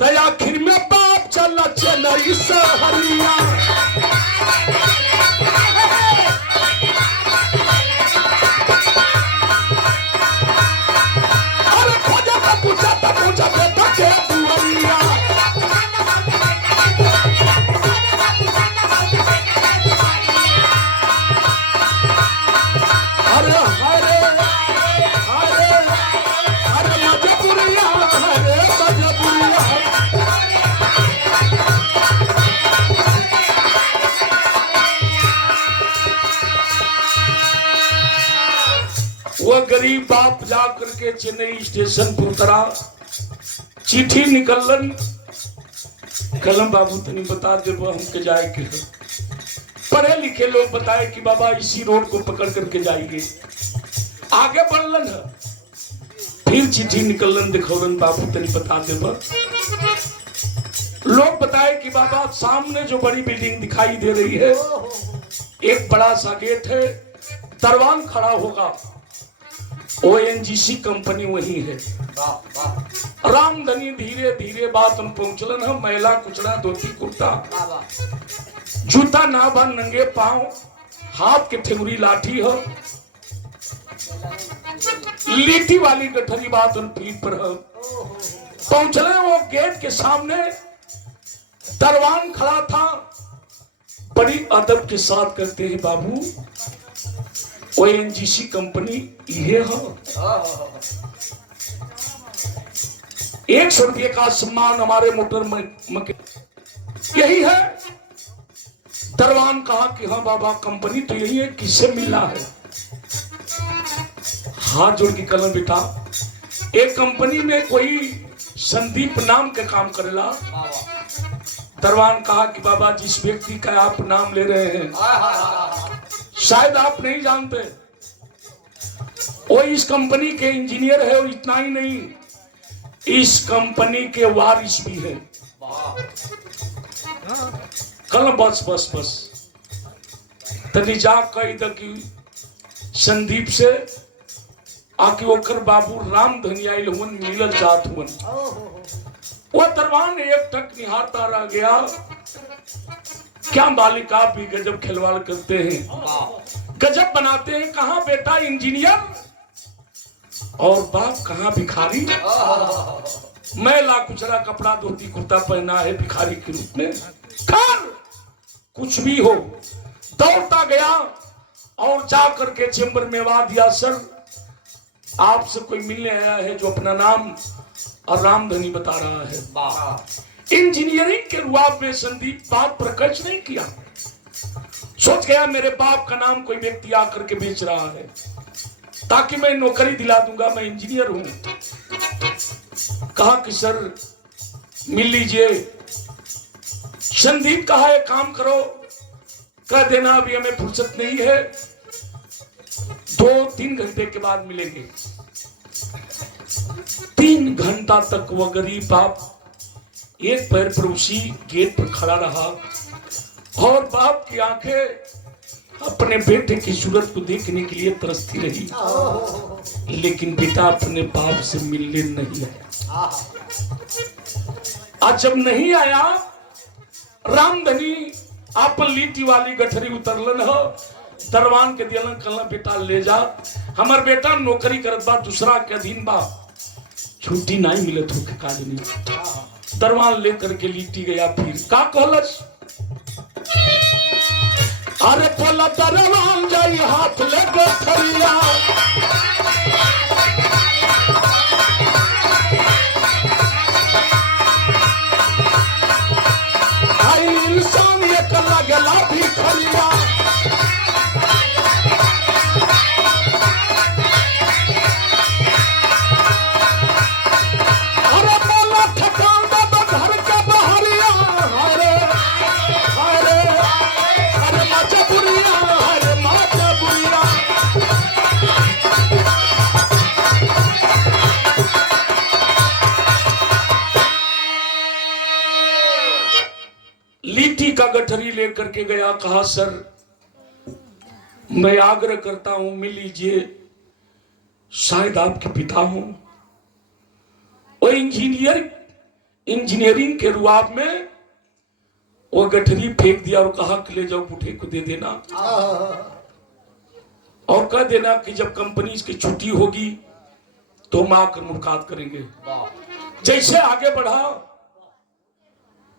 तय आखिर में बाप चला चेन्नई सहरिया। अरे खोजा का पूछा बेटा के दुआरिया। अरे हरे हरे अरे मजबूरिया, अरे मजबूरिया। वह गरीब बाप जा करके चेन्नई स्टेशन पर उतरा, चिट्ठी निकलन, कलम बाबू तनी बता दे हमके जाए के। पढ़े लिखे लोग बताए कि बाबा इसी रोड को पकड़ करके जाएंगे। आगे बढ़लन है, फिर चिट्ठी निकलन, दिखौलन बाबू तनी बता दे। लोग बताए कि बाबा सामने जो बड़ी बिल्डिंग दिखाई दे रही है, एक बड़ा सा गेट है, दरवान खड़ा होगा, ONGC कंपनी वही है। रामधनी धीरे धीरे बात उन पहुंचलन है। महिला कुचड़ा धोती कुर्ता, जूता ना बन, नंगे पांव, हाथ के ठेंगुरी लाठी हो, लीटी वाली गठरी बात उन पीठ पर है। पहुंचले वो गेट के सामने, दरवान खड़ा था, बड़ी अदब के साथ कहते हैं बाबू ONGC कंपनी ये है, 100 रुपये का सम्मान हमारे मोटर में यही है। दरवान कहा कि हाँ बाबा कंपनी तो यही है, किससे मिलना है? हाथ जोड़ के कलम बेटा, एक कंपनी में कोई संदीप नाम के काम करेला। दरवान कहा कि बाबा जिस व्यक्ति का आप नाम ले रहे हैं शायद आप नहीं जानते, वो इस कंपनी के इंजीनियर है, और इतना ही नहीं इस कंपनी के वारिस भी है। कल बस बस बस तनी जा कही द कि संदीप से आके ओकर बाबू रामधनी आइल हुन, मिलल जात हुन। वो दरबान एक टक निहारता रह गया। क्या बालिका भी गजब खिलवाड़ करते हैं। गजब बनाते हैं। कहां बेटा इंजीनियर और बाप कहां भिखारी। मैला कुचरा कपड़ा धोती कुर्ता पहना है भिखारी के रूप में। खैर कुछ भी हो, दौड़ता गया और जाकर के चेंबर में आवाज दिया, सर आपसे कोई मिलने आया है जो अपना नाम और रामधनी बता रहा है। इंजीनियरिंग के रुआब में संदीप बात प्रकट नहीं किया। सोच गया मेरे बाप का नाम कोई व्यक्ति आकर के बेच रहा है ताकि मैं नौकरी दिला दूंगा, मैं इंजीनियर हूं। कहा कि सर मिल लीजिए। संदीप कहा एक काम करो, कह देना अभी हमें फुर्सत नहीं है, 2-3 घंटे के बाद मिलेंगे। 3 घंटा तक वह गरीब बाप एक पैर पर उसी गेट पर खड़ा रहा और बाप की आंखें अपने बेटे की सूरत को देखने के लिए तरसती रही, लेकिन बेटा अपने बाप से मिलने नहीं आया। आज जब नहीं आया, रामधनी आप लीटी वाली गठरी उतरलन हो, दरवान के दिलन कल बेटा ले जा, हमार बेटा नौकरी करत बा, दूसरा के अधीन बा, छुट्टी नहीं मिलत हो के काज नहीं। दरवान लेकर के लीटी गया। फिर का कहलस, अरे पला दरवान जाई हाथ ले गठरिया, आई इंसान एक लगला भिखरिया। अरे बोला ठकान दे तो घर के बहरिया, अरे अरे अरे माचा बुरिया, अरे माचा बुरिया। लीटी का गठरी लेकर के गया। कहा सर मैं आग्रह करता हूं मिल लीजिए, शायद आपके पिता हूं। और इंजीनियरिंग के रुआब में वो गठरी फेंक दिया और कहा कि ले जाओ बूढ़े को दे देना और कह देना कि जब कंपनी की छुट्टी होगी तो हम आकर मुलाकात करेंगे। जैसे आगे बढ़ा,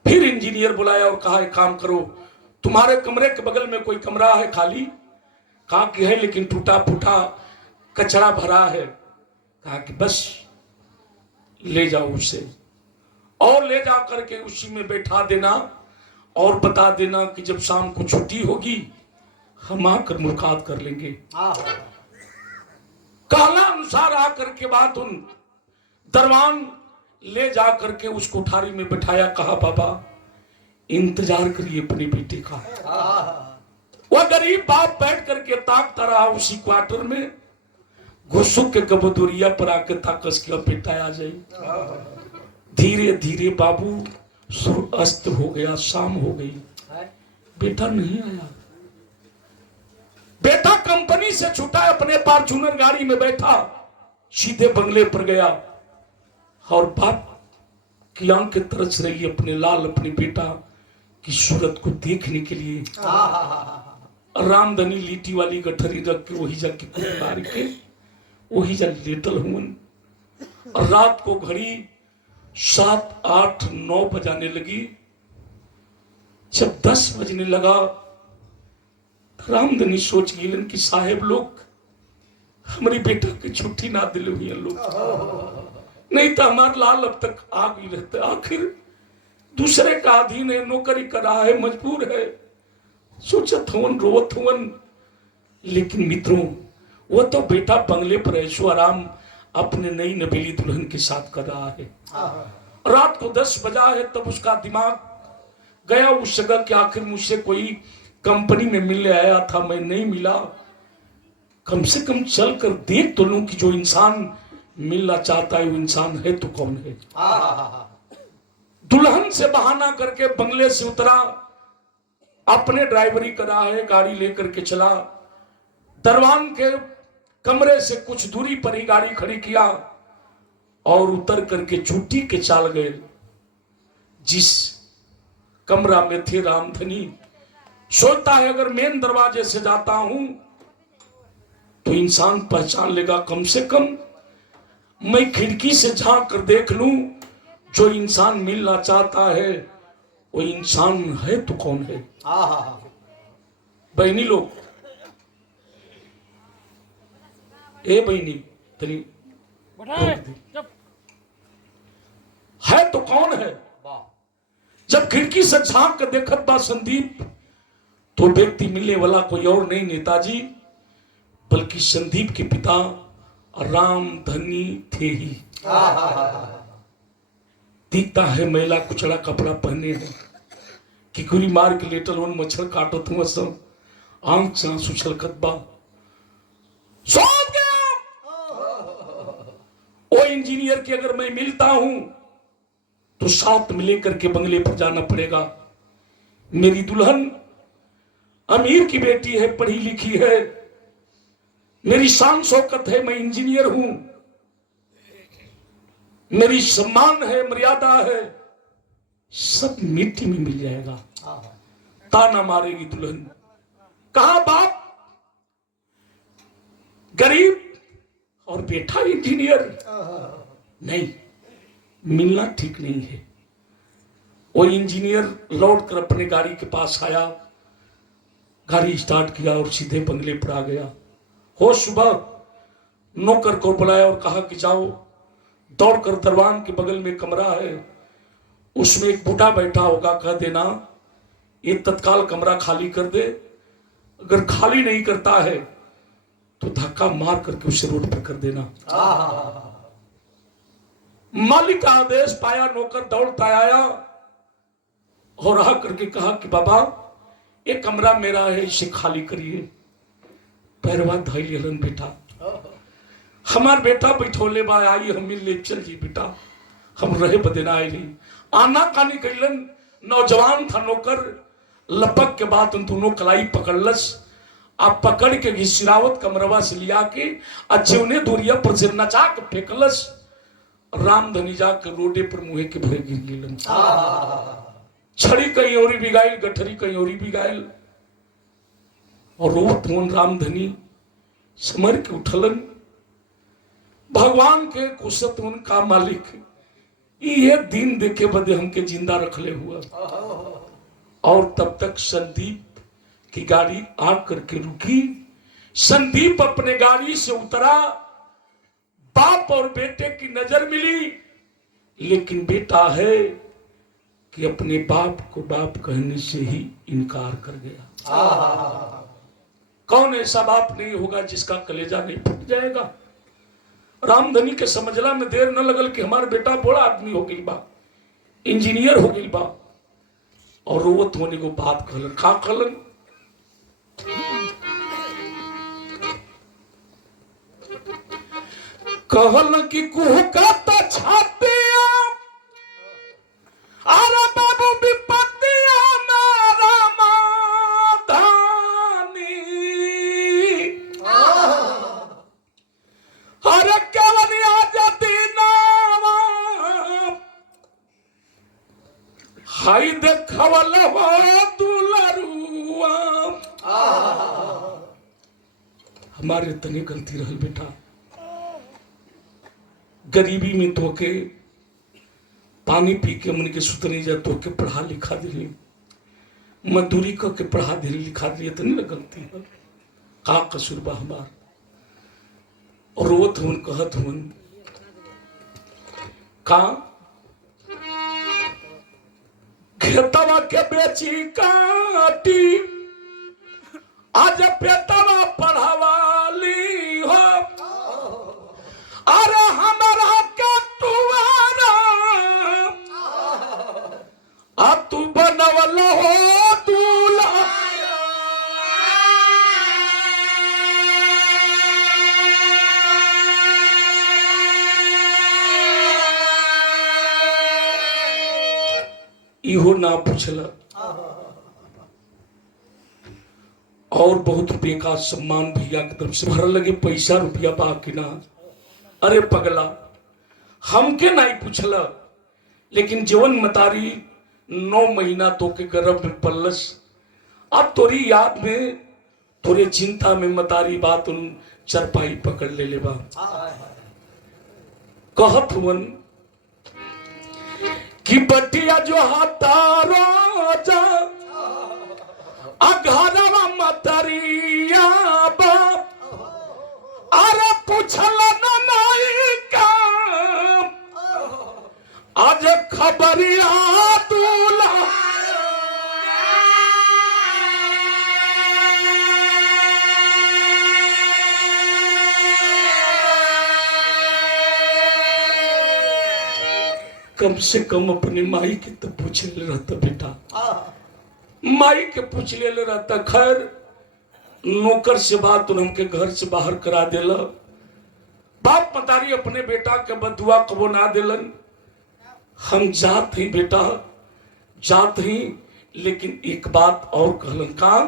फिर इंजीनियर बुलाया और कहा एक काम करो, तुम्हारे कमरे के बगल में कोई कमरा है खाली? कहा कि है, लेकिन टूटा फूटा कचरा भरा है। कहा कि बस ले जाओ उसे और ले जा करके उसी में बैठा देना और बता देना कि जब शाम को छुट्टी होगी हम आकर मुलाकात कर लेंगे। कहला अनुसार आकर के बात उन दरवान ले जा करके उस कोठारी में बैठाया। कहा बाबा इंतजार करिए अपने बेटे का। वह गरीब बाप बैठ करके ताकता रहा उसी क्वार्टर में, घुसुक के कबूतरिया पर आके ताकस के बेटा आ जाए। धीरे धीरे बाबू सूर्य अस्त हो गया, शाम हो गई, बेटा नहीं आया। बेटा कंपनी से छूटा, अपने फॉर्च्यूनर गाड़ी में बैठा, सीधे बंगले पर गया और बाप की आंखें तरस रही अपने लाल अपने बेटा की सूरत को देखने के लिए। रामधनी लीटी वाली गठरी रख के वही जाके कुछ मार के वही जा लेटल हुए। और रात को घड़ी 7, 8, 9 बजाने लगी। जब 10 बजने लगा, रामधनी सोच गिलन कि साहेब लोग हमारी बेटा की छुट्टी ना दिले हुई लोग, नहीं तो हमारा लाल अब तक आ गई रहते। आखिर दूसरे का अधीन है, नौकरी कर रहा है, मजबूर है। सोचत हवन रोवत हवन, लेकिन मित्रों वो तो बेटा बंगले पर ऐशो आराम अपने नई नबीली दुल्हन के साथ कर रहा है। रात को 10 बजा है, तब उसका दिमाग गया उस जगह कि आखिर मुझसे कोई कंपनी में मिलने आया था, मैं नहीं मिला, कम से कम चल कर देख तो लूं कि जो इंसान मिलना चाहता है वो इंसान है तो कौन है। दुल्हन से बहाना करके बंगले से उतरा, अपने ड्राइवरी करा है, गाड़ी लेकर के चला। दरवान के कमरे से कुछ दूरी पर ही गाड़ी खड़ी किया और उतर करके छुट्टी के चाल गए। जिस कमरा में थे रामधनी, सोचता है अगर मेन दरवाजे से जाता हूं तो इंसान पहचान लेगा। कम से कम मैं खिड़की से झांक कर देख लूं, जो इंसान मिलना चाहता है वो इंसान है तो कौन है। बहनी लोग, ए बहनी तनी है तो कौन है। जब खिड़की से झांक कर देखत बा संदीप, तो व्यक्ति मिलने वाला कोई और नहीं नेताजी, बल्कि संदीप के पिता रामधनी थे ही। दिखता है मैला कुचड़ा कपड़ा पहने हैं, किकुरी मार के लेटल उन मच्छर काटो तुम सब, आंख से आंसू छलकत बा। सोच गया ओ इंजीनियर की अगर मैं मिलता हूं तो साथ में लेकर के बंगले पर जाना पड़ेगा। मेरी दुल्हन अमीर की बेटी है, पढ़ी लिखी है, मेरी शान शौकत है, मैं इंजीनियर हूं, मेरी सम्मान है, मर्यादा है, सब मिट्टी में मिल जाएगा। ताना मारेगी दुल्हन, कहा बाप गरीब और बेटा इंजीनियर। नहीं, मिलना ठीक नहीं है। वो इंजीनियर लौट कर अपने गाड़ी के पास आया, गाड़ी स्टार्ट किया और सीधे बंगले पर आ गया। हो सुबह नौकर को बुलाया और कहा कि जाओ दौड़कर दरवान के बगल में कमरा है, उसमें एक बूढ़ा बैठा होगा, कह देना ये तत्काल कमरा खाली कर दे। अगर खाली नहीं करता है तो धक्का मार करके उसे रोड पर कर देना। मालिक का आदेश पाया, नौकर दौड़ता आया और आ करके कहा कि बाबा ये कमरा मेरा है, इसे खाली करिए। पैरवा धाई लेलन बेटा, हमार बेटा बैठोले बा, आई हम ले चल जी बेटा, हम रहे बदेना आई नहीं। आना कानी कैलन, नौजवान था नौकर, लपक के बाद उन दोनों कलाई पकड़लस, आप पकड़ के घिसिरावत कमरवा से लिया के अच्छे उन्हें दूरिया पर से नचा के फेंकलस। रामधनी जाकर रोडे पर मुहे के भरे गिर गिलन। छड़ी कहीं और भी गायल, गठरी कहीं और भी गायल, और रोत मोन रामधनी समर के उठलन। भगवान के कुशत उनका मालिक ये दिन देखे बदे हमके जिंदा रखले हुआ। और तब तक संदीप की गाड़ी आकर के रुकी। संदीप अपने गाड़ी से उतरा, बाप और बेटे की नजर मिली, लेकिन बेटा है कि अपने बाप को बाप कहने से ही इनकार कर गया। कौन ऐसा बाप नहीं होगा जिसका कलेजा नहीं फट जाएगा। रामधनी के समझला में देर न लगल कि हमारा बेटा बड़ा आदमी हो गई बा, इंजीनियर हो गई बा। और रोवत होने को बात कहलन, खा कहलन, कहलन कि कुहका तो छातिया, अरे बाबू विपत्तिया मेरा माधानी, अरे केवनिया जती नावा, हाई देखवल हो दुलरुआ। हमारे तनी गलती रहल बेटा, गरीबी में तोके पानी पी के मन के सुतने जा, तोके पढ़ा लिखा दिली, मजदूरी करके पढ़ा दिली लिखा दिली, तो नहीं गलती है, का कसूर बा हमार। और रोत हुन कहत हुन का खेतवा के बेची काटी, आज पेटवा पढ़ावाली हो, अरे हमारा के तुआरा आ तू बनवल हो दूल्हा। इहो ना पूछला। और बहुत रुपये का सम्मान भैया की तरफ से भर लगे, पैसा रुपया बा कि ना। अरे पगला, हमके नहीं पूछला, लेकिन जीवन मतारी 9 महीना तो के गर्भ में पल्लस। अब तोरी याद में, तोरे चिंता में मतारी बात उन चरपाई पकड़ ले बा कहत हुवन कि बटिया जो हाथारो जा अघरवा मतरिया बा अरे पूछल न नाई का आज खबरिया दूल्हा कम से कम अपनी माई के तो पूछ ले रहता बेटा, माई के पूछ ले रहता। खैर नौकर से बात उनके घर से बाहर करा देला। बाप मतारी अपने बेटा के बदुआ कबो ना दिलन। हम जात ही बेटा जात ही, लेकिन एक बात और कहलन का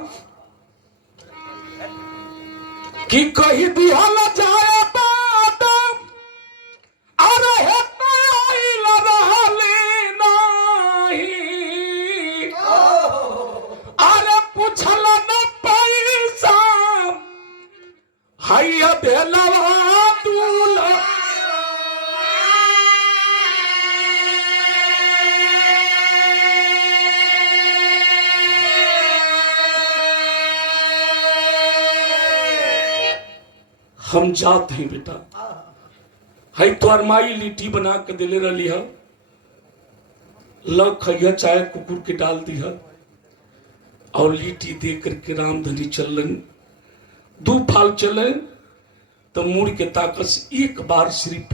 कि कही दिया जाए बात अरे अरे पूछल न पैसा हैया देलवा दूल्हा हम जात हैं बेटा। है तोर माई लिट्टी बना के दिले रही है, ल खैया चाय कुकुर के डाल दिया और लिट्टी दे करके रामधनी चलन। दो फाल चले तो मुड़ के ताकस एक बार सिर्फ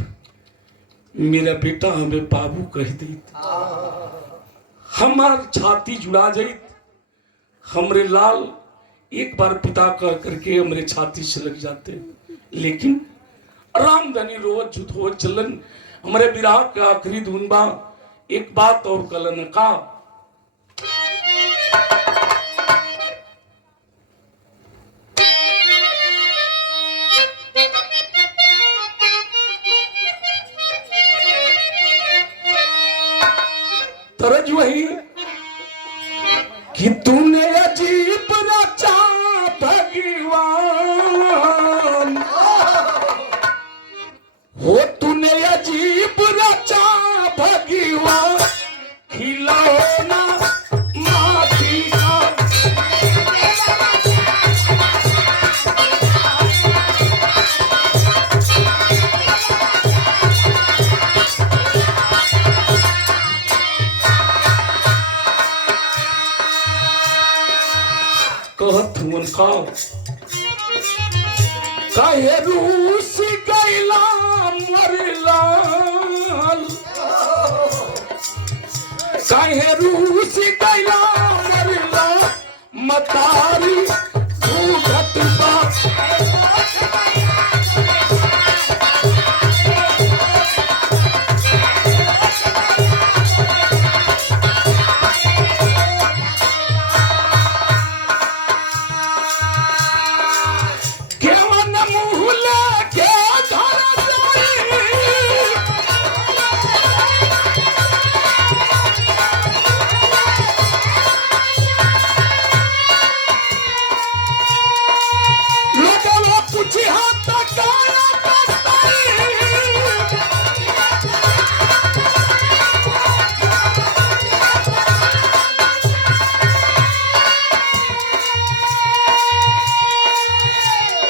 मेरा बेटा हमें बाबू कह दी, हमार छाती जुड़ा जाई। हमरे लाल एक बार पिता कह करके हमरे छाती से लग जाते। लेकिन रामधनी रोज जुत हो चलन। हमारे विराह का आखिरी धुन बा। एक बात और कलन का तरज वही कि तूने अजीब रचा भगवान हो, तूने अजीब रचा भगवान खिलौना माटी का। कहत हुन का काहे रूस गैला मरलाल, काहे रूस गैला मरलाल मतारी भूगत बा।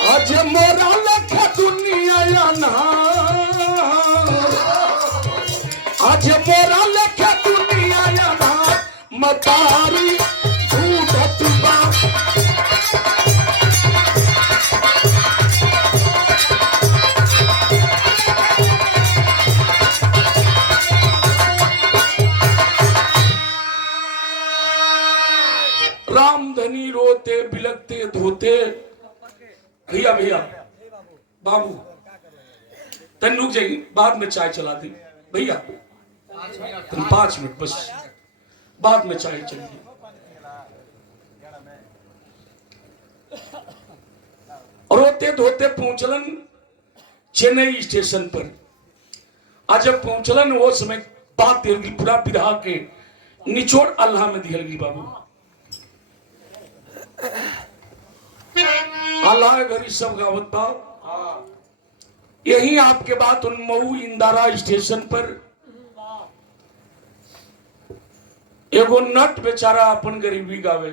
आज मोरा लेखे दुनिया मतारी भूगत बा। रामधनी रोते बिलकते धोते। भैया भैया बाबू तन रुक जाइए, बाद में चाय चला दी भैया, तुम 5 मिनट बस, बाद में चाय चलिए। रोते धोते पहुंचलन चेन्नई स्टेशन पर। आज जब पहुंचलन वो समय बात दिल गई, पूरा विरहा के निचोड़ अल्लाह में दिल गई। बाबू अल्लाह घरी सब गावत बा, यही आपके बात उन मऊ इंदारा स्टेशन पर एगो नट बेचारा अपन गरीबी गावे।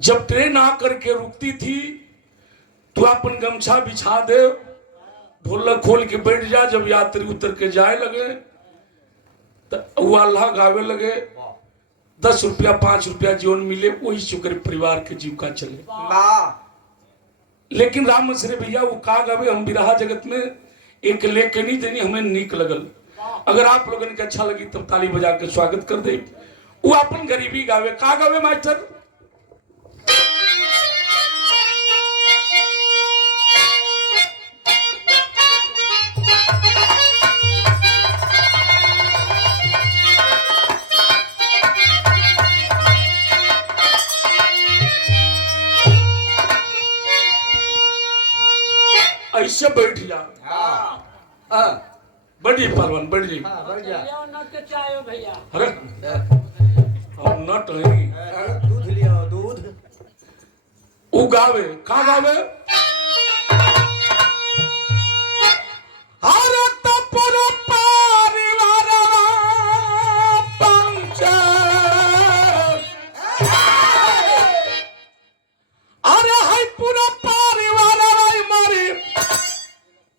जब ट्रेन आकर के रुकती थी तो अपन गमछा बिछा दे, ढोलक खोल के बैठ जा। जब यात्री उतर के जाए लगे तो वो अल्लाह गावे लगे। 10 रुपया 5 रुपया जीवन मिले वही शुक्र परिवार के जीविका चले। लेकिन राम मसरे भैया वो का गावे, हम बिरहा जगत में एक लेके नहीं देनी, हमें नीक लगल। अगर आप लोगों के अच्छा लगी तब ताली बजा के स्वागत कर दे। वो अपन गरीबी गावे, का गावे मास्टर? ऐसे बैठ जा। बढ़ी पहलवान बढ़ी। भैया अरे हम नट है। दूध लिया दूध। उगावे का गावे? अरे तो पूरा परिवार पंच, अरे है पूरा परिवार मारे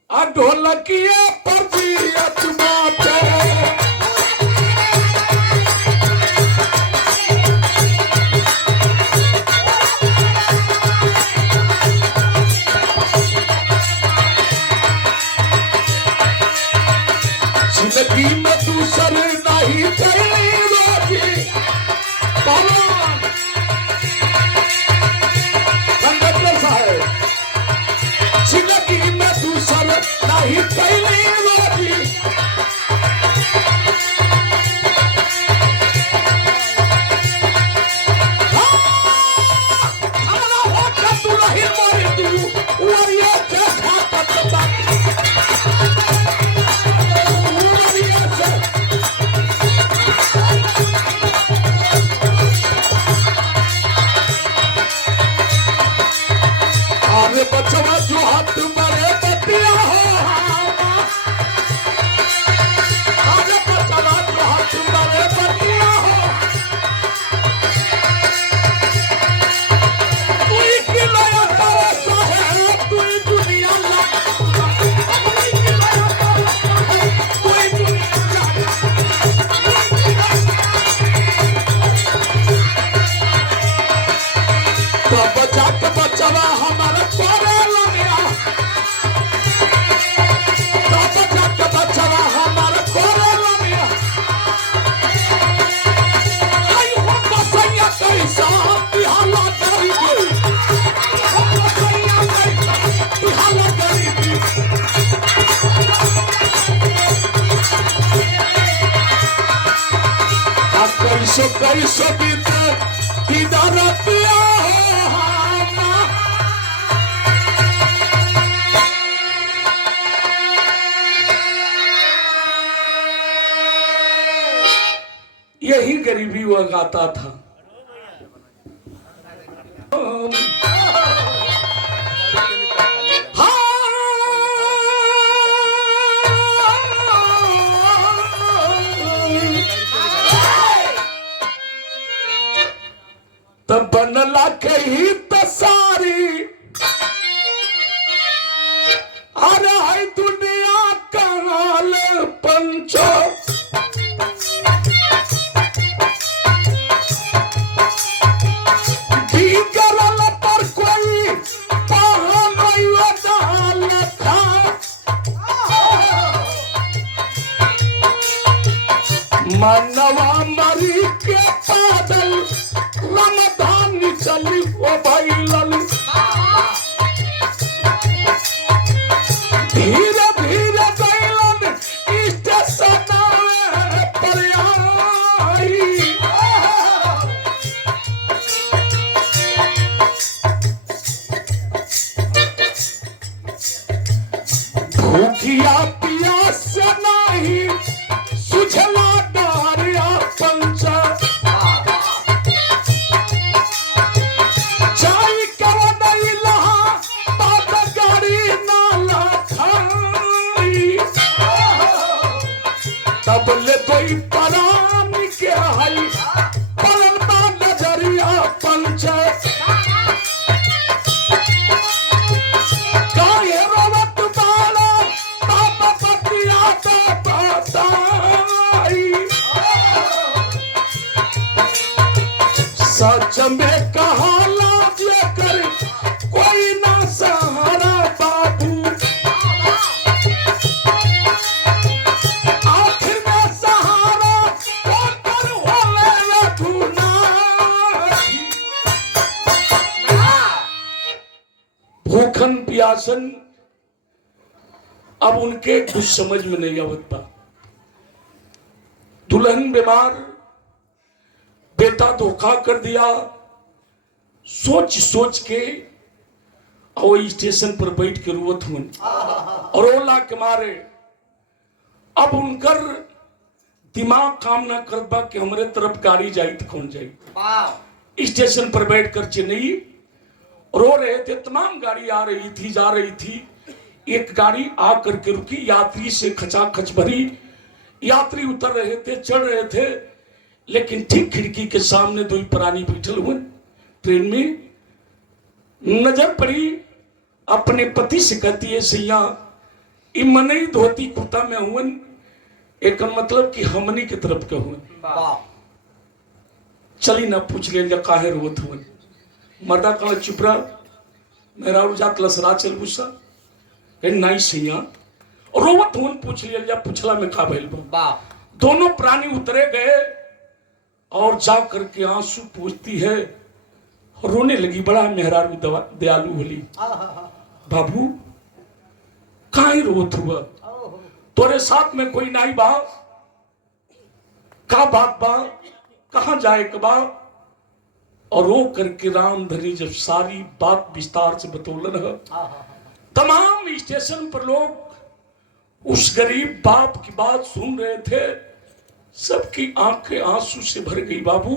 आ ढोलकिया पर जियत बाटे। जिंदगी में दूसर नहीं चली रोटी पवन कंडक्टर साहब, जिंदगी में दूसर नहीं चली रोटी। खाना होकर तू नहीं मोरी तू और ये जैसा पत्ता अरे बचवा जो हाथ बड़े बतिया हो। अरे बचवा जो हाथ बड़े बतिया हो। तू ही खिलाया तारा है, तू ही दुनिया ला, तू ही खिलाया तारा है, तू ही दुनिया तो बचा के बचवा हमारा करे लगिया। तो बचा के बचवा हमारा करे लगिया। आई हो बसैया कैसा बिहाला गरीबी, हो बसैया कैसा बिहाला गरीबी। अब कैसो बीते दीदार पिया हो। यही गरीबी वह गाता था। तब बनला के ही तसारी, अरे है दुनिया का हाल पंचो। पर कोई मनवा मरी के पादल रमदान चली ओ भैलल। धीरे धीरे गैलन स्टेशन पर आई। भूखिया पियास नहीं सुझला डारिया पंचा। चाय कर नहीं लहा सच में कहाला जेकर कोई ना सहारा बाबू, आखिर में सहारा ओकर होले धुना। भूखन प्यासन अब उनके कुछ समझ में नहीं आवत बा। दुल्हन बीमार, बेटा धोखा कर दिया, सोच सोच के और स्टेशन पर बैठ के रोवत हुन और ओला के मारे अब उनकर दिमाग काम ना करत बा कि हमरे तरफ गाड़ी जाई तो कौन जाई। स्टेशन पर बैठकर चेन्नई रो रहे थे, तमाम गाड़ी आ रही थी जा रही थी। एक गाड़ी आ करके रुकी, यात्री से खचाखच भरी, यात्री उतर रहे थे, चढ़ रहे थे, लेकिन ठीक खिड़की के सामने दो प्राणी बैठल हुए ट्रेन में। नजर पड़ी, अपने पति से कहती है सैया मनई धोती कुर्ता में हुए, एक मतलब कि हमनी की तरफ के हुए। चली ना पूछ ले काहे रोत हुए। मर्दा कहा चुप रहा, मेरा जात लसरा चल गुस्सा नहीं सैया रोवत हुन। पूछ लिया पूछला में का भइल बा। दोनों प्राणी उतरे गए और जा करके आंसू पूछती है, रोने लगी। बड़ा मेहरारू दयालु होली। बाबू काहे रोत हुआ, तोरे साथ में कोई नहीं बा, का बात बा, कहां जाए के बा। और रो करके रामधनी जब सारी बात विस्तार से बतौलन है, तमाम स्टेशन पर लोग उस गरीब बाप की बात सुन रहे थे। सबकी आंखें आंसू से भर गई। बाबू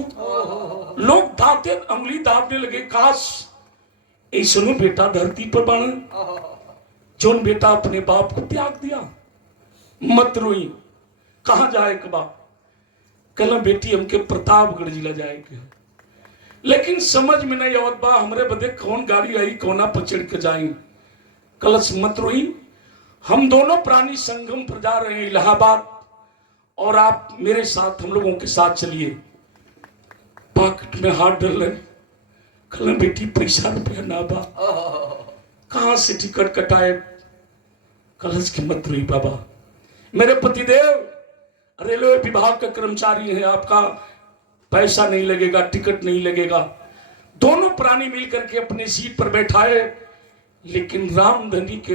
लोग दांते अंगली दाबने लगे, काश ऐसनो बेटा धरती पर बने जोन बेटा अपने बाप को त्याग दिया। मत रोई, कहां जाए के बा। कहला बेटी हमके प्रतापगढ़ जिला जाए के, लेकिन समझ में नहीं आवत बा हमरे बदे कौन गाड़ी आई, कौना पर चढ़ के जाई। कलश मत रोई, हम दोनों प्राणी संगम पर जा रहे हैं इलाहाबाद, और आप मेरे साथ हम लोगों के साथ चलिए। पॉकेट में हाथ डाल, कहला बेटी पैसा रुपया ना बा, कहां से टिकट कटाए। कलश की मत रोई बाबा, मेरे पतिदेव रेलवे विभाग का कर्मचारी है, आपका पैसा नहीं लगेगा, टिकट नहीं लगेगा। दोनों प्राणी मिलकर के अपने सीट पर बैठाए, लेकिन रामधनी के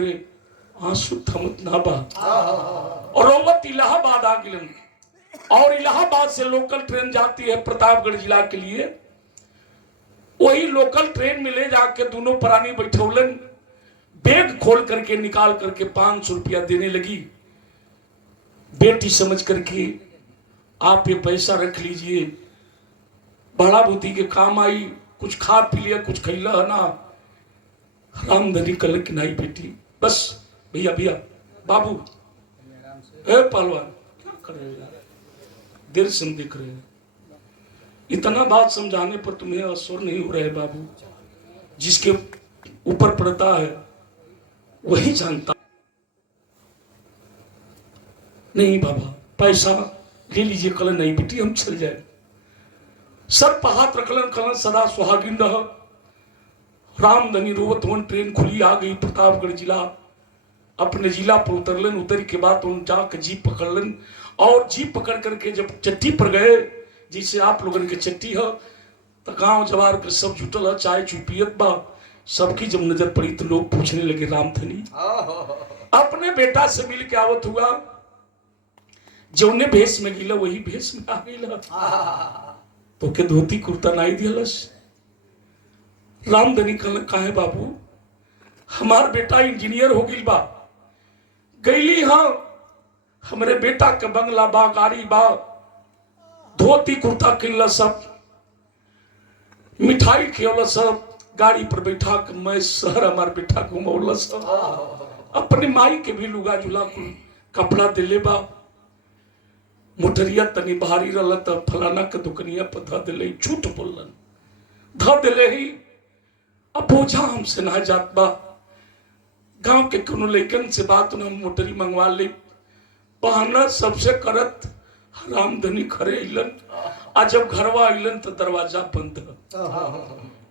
आंसू थमत ना बा और रोवत इलाहाबाद आ गिलन। और इलाहाबाद से लोकल ट्रेन जाती है प्रतापगढ़ जिला के लिए। वही लोकल ट्रेन में ले जाके दोनों प्राणी बैठौलन, बैग खोल करके निकाल करके 500 रुपया देने लगी। बेटी समझ करके आप ये पैसा रख लीजिए, बड़ा बुद्धि के काम आई, कुछ खा पी लिया, कुछ खैला है ना। रामधनी कल की नहीं बेटी, बस भैया भैया बाबू ए पहलवान क्या कर रहे हो, देर से दिख रहे हैं। इतना बात समझाने पर तुम्हें असर नहीं हो रहे बाबू, जिसके ऊपर पड़ता है वही जानता। नहीं बाबा पैसा ले लीजिए, कल नहीं बेटी हम चल जाए। सर पर हाथ रखलन, कलन सदा सुहागिन रह। रामधनी रोवत वन, ट्रेन खुली आ गई प्रतापगढ़ जिला। अपने जिला पर उतरलन, उतर के बाद उन जाके जीप पकड़लन, और जीप पकड़ करके जब चट्टी पर गए, जिसे आप लोगन के चट्टी है, तो गाँव जवार के सब जुटल है, चाय चू पियत बा। सबकी जब नजर पड़ी तो लोग पूछने लगे रामधनी अपने बेटा से मिल के आवत हुआ, जौने भेष में गिला वही भेष में आ गई। तो के धोती कुर्ता नहीं दिलस। रामधनी कहा है बाबू हमार बेटा इंजीनियर हो गई बा, गईली हाँ हमरे बेटा के बंगला बा, गाड़ी बा, धोती कुर्ता किनला, सब मिठाई खियौला, सब गाड़ी पर बैठा के मैं शहर हमार बेटा घुमौला, सब अपने माई के भी लुगा जुला कपड़ा दिले बा। मोटरिया तनी भारी रहा तो फलाना के दुकनिया पर धा दिले, झूठ बोलन धा दिले ही। अब बोझा हमसे ना जात बा, गांव के कोनो लइकन से बात न मोटरी मंगवा ले, बहाना सबसे करत रामधनी खरे इलन। आज जब घरवा आइलन तो दरवाजा बंद है।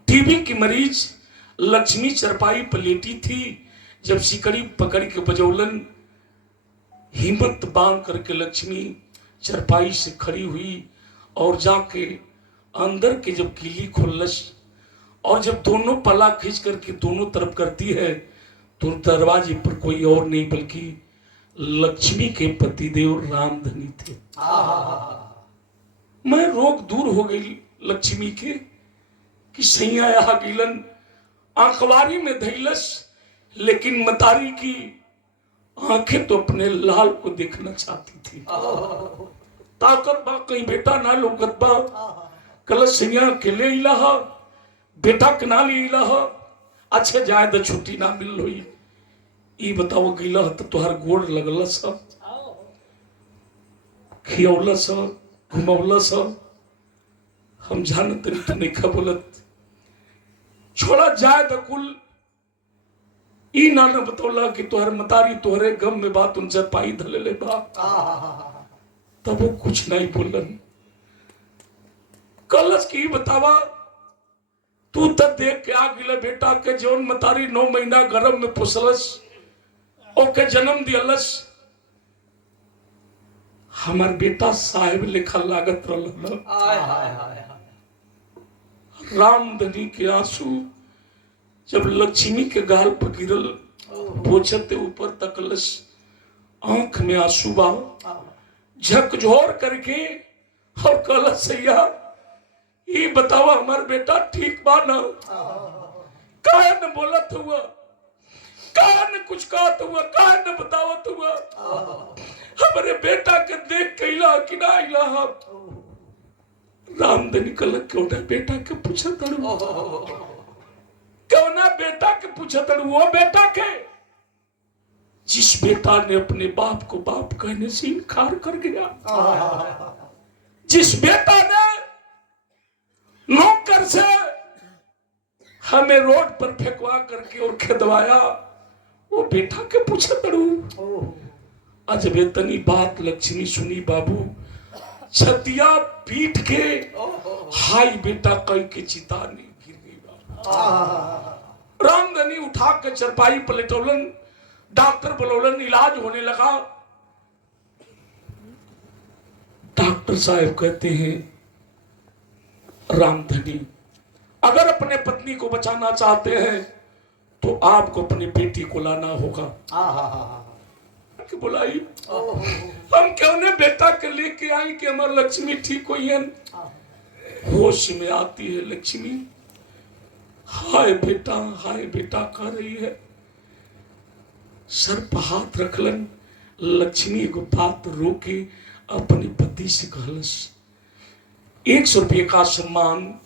टीबी की मरीज लक्ष्मी चरपाई पर लेटी थी। जब सिकड़ी पकड़ के बजौलन, हिम्मत बांध करके लक्ष्मी चरपाई से खड़ी हुई और जाके अंदर के जब कीली खोलस और जब दोनों पल्ला खींच करके दोनों तरफ करती है तो दरवाजे पर कोई और नहीं बल्कि लक्ष्मी के पतिदेव रामधनी थे। मैं रोग दूर हो गई लक्ष्मी के कि सैया यहाँ गिलन आंखवारी में धैलस, लेकिन मतारी की आंखें तो अपने लाल को देखना चाहती थी। ताकत बा कहीं बेटा ना लोकत बा, कल सैया अकेले इलाहा बेटा कना ली इलाहा, अच्छे जाए तो छुट्टी ना मिल हुई। ई बताओ गिला तो तुहार गोड़ लगल सब, खियौला सब, घुमौला सब, हम जानत नहीं तो नहीं खबोलत। छोड़ा जाए तो कुल ई ना न बतौला कि तुहर मतारी तुहरे गम में बात उनसे पाई धले ले बा। तब वो कुछ नहीं बोलन। कलश की बतावा तू तब देख के आ गिले बेटा के जौन मतारी 9 महीना गर्भ में पोसलस ओके जन्म दियलस। हमार बेटा साहेब लिखा लागत रहल। रामधनी के आंसू जब लक्ष्मी के गाल पर गिरल, पोछते ऊपर तकलस, आंख में आंसू बा, झकझोर करके और कलश सैया ये बतावा हमार बेटा ठीक बा ना? काहे न बोलत हुआ, काहे न कुछ कहत हुआ, काहे न बतावत हुआ? हमारे बेटा के देख के इला कि ना इला हम रामधनी कल क्यों ना बेटा के पूछा तड़ू, क्यों ना बेटा के पूछा तड़ू? वो बेटा के जिस बेटा ने अपने बाप को बाप कहने से इनकार कर गया, जिस बेटा ने नौकर से हमें रोड पर फेंकवा करके और खेदवाया, वो बेटा के पूछा तड़ू। अजब इतनी बात लक्ष्मी सुनी बाबू, छतिया पीट के हाय बेटा कह के चिता नहीं गिर गई। रामधनी उठा के चरपाई पलटोलन, डॉक्टर बुलौलन, इलाज होने लगा। डॉक्टर साहब कहते हैं रामधनी अगर अपने पत्नी को बचाना चाहते हैं तो आपको अपनी बेटी को लाना होगा। बुलाई हम क्यों ने बेटा के लेके आई कि हमारी लक्ष्मी ठीक हुई है। होश में आती है लक्ष्मी, हाय बेटा कह रही है। सर पर हाथ रखलन, लक्ष्मी को बात रोके अपने पति से कहलस 100 रुपये का सम्मान।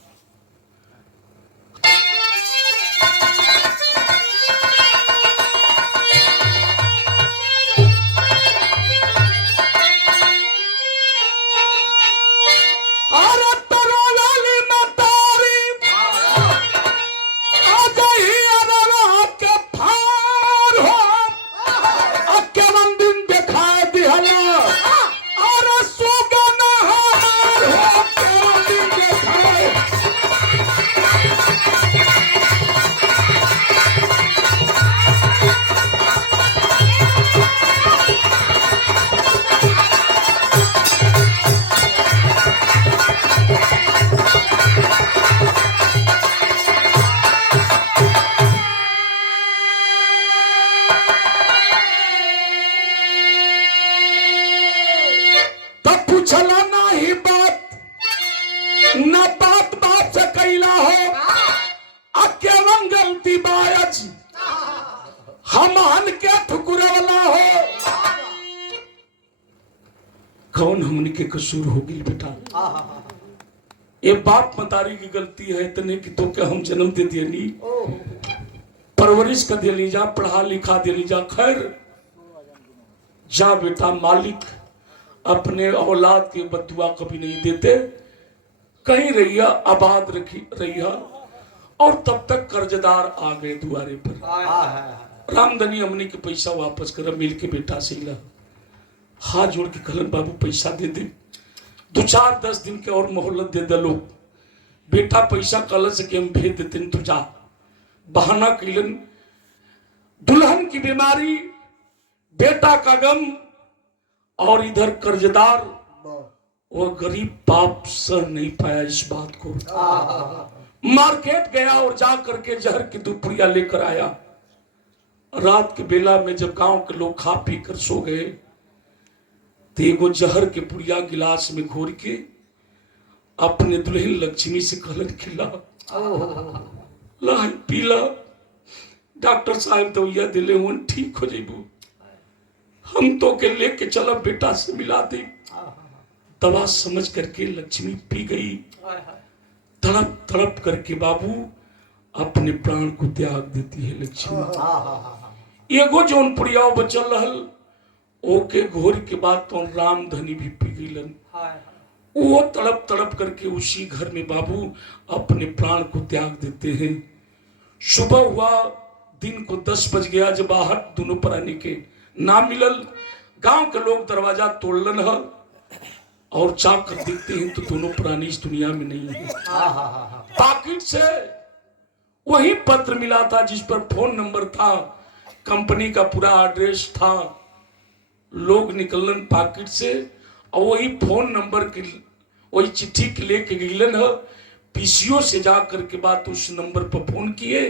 कौन हमने के कसूर हो गई बेटा? ये बाप मतारी की गलती है इतने कि तो क्या हम जन्म दे दिए नहीं, परवरिश कर दिया जा, पढ़ा लिखा दिया जा। खैर जा बेटा, मालिक अपने औलाद के बदुआ कभी नहीं देते, कहीं रहिया आबाद रखी रहिया। और तब तक कर्जदार आ गए दुआरे पर। रामधनी हमने के पैसा वापस कर, मिल के बेटा से ला हाथ जोड़ के कहलन बाबू पैसा दे दे। 2-4-10 दिन के और मोहलत दे दलो। बेटा पैसा कल से के हम भेज देते तुझा। बहाना कैलन, दुल्हन की बीमारी, बेटा का गम, और इधर कर्जदार और गरीब बाप सह नहीं पाया इस बात को। मार्केट गया और जा करके जहर की 2 पुड़िया लेकर आया। रात के बेला में जब गांव के लोग खा पी कर सो गए तो एगो जहर के पुड़िया गिलास में घोर के अपने दुल्हन लक्ष्मी से कहलन खिला ला पीला, डॉक्टर साहब दवाइया दिले हुन ठीक हो जेबू, हम तो के लेके चलब बेटा से मिला दे। दवा समझ करके लक्ष्मी पी गई। तड़प तड़प करके बाबू अपने प्राण को त्याग देती है लक्ष्मी। एगो जोन पुड़िया बचल रहल ओके घोर के बाद तो राम धनी भी पी गईलन। वो तड़प तड़प करके उसी घर में बाबू अपने प्राण को त्याग देते हैं। सुबह हुआ, दिन को 10 बज गया जब आहट दोनों प्राणी के ना मिलल। गांव के लोग दरवाजा तोड़लन है और चाक कर देखते हैं तो दोनों प्राणी इस दुनिया में नहीं है। पाकिट से वही पत्र मिला था जिस पर फोन नंबर था, कंपनी का पूरा एड्रेस था। लोग निकलन पाकिट से और वही फोन नंबर की वही चिट्ठी के लेके गईलन है। पीसीओ से जा करके बात उस नंबर पर फोन किए।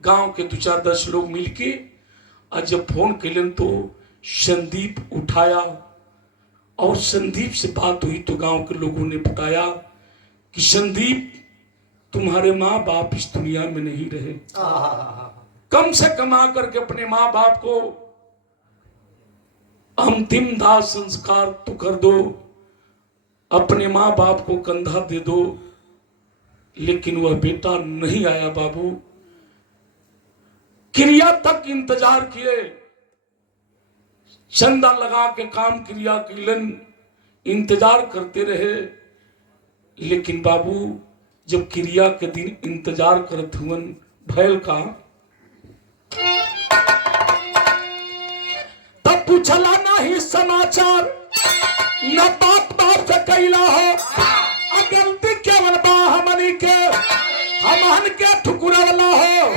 गांव के 2-4-10 लोग मिलके और जब फोन कैलन तो संदीप उठाया और संदीप से बात हुई तो गांव के लोगों ने बताया कि संदीप तुम्हारे माँ बाप इस दुनिया में नहीं रहे, कम से कम आकर के अपने माँ बाप को अंतिम दाह संस्कार तो कर दो, अपने माँ बाप को कंधा दे दो। लेकिन वह बेटा नहीं आया बाबू। क्रिया तक इंतजार किए, चंदा लगा के काम क्रिया किलन, इंतजार करते रहे। लेकिन बाबू जब क्रिया के दिन इंतजार करत हुवन भैल का, तब पूछला नहीं समाचार न बात बात से कैला हो। गलती केवल बा हमनी के, हमहन के ठुकुरवला हो।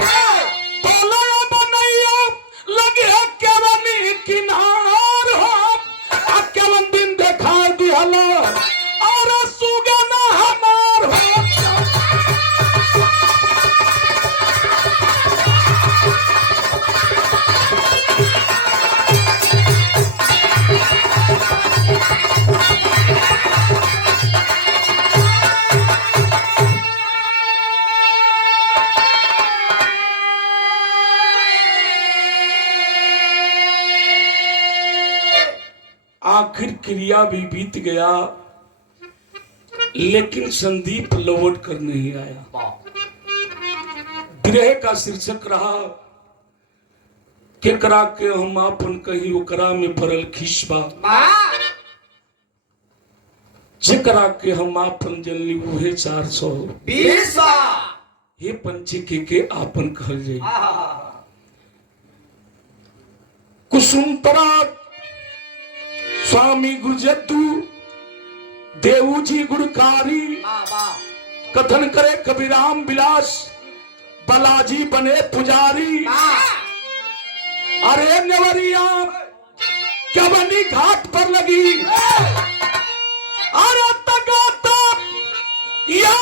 बोला बनैया लगे केवनी किनार हो, केवन दिन देखा दिहला और सुगना हमार हो। आखिर क्रिया भी बीत गया लेकिन संदीप लौट कर नहीं आया। विरह का शीर्षक रहा केकरा के हम अपन कहीं ओकरा में भरल खिसबा, जेकरा के हम अपन जनली उहे 420 हे पंछी के आपन कहल जाई। कुसुमपरा स्वामी गुरुजतु देऊ जी गुणकारी, कथन करे कबीराम विलास बालाजी बने पुजारी। अरे नेवरिया क्या बनी घाट पर लगी, अरे तगाता या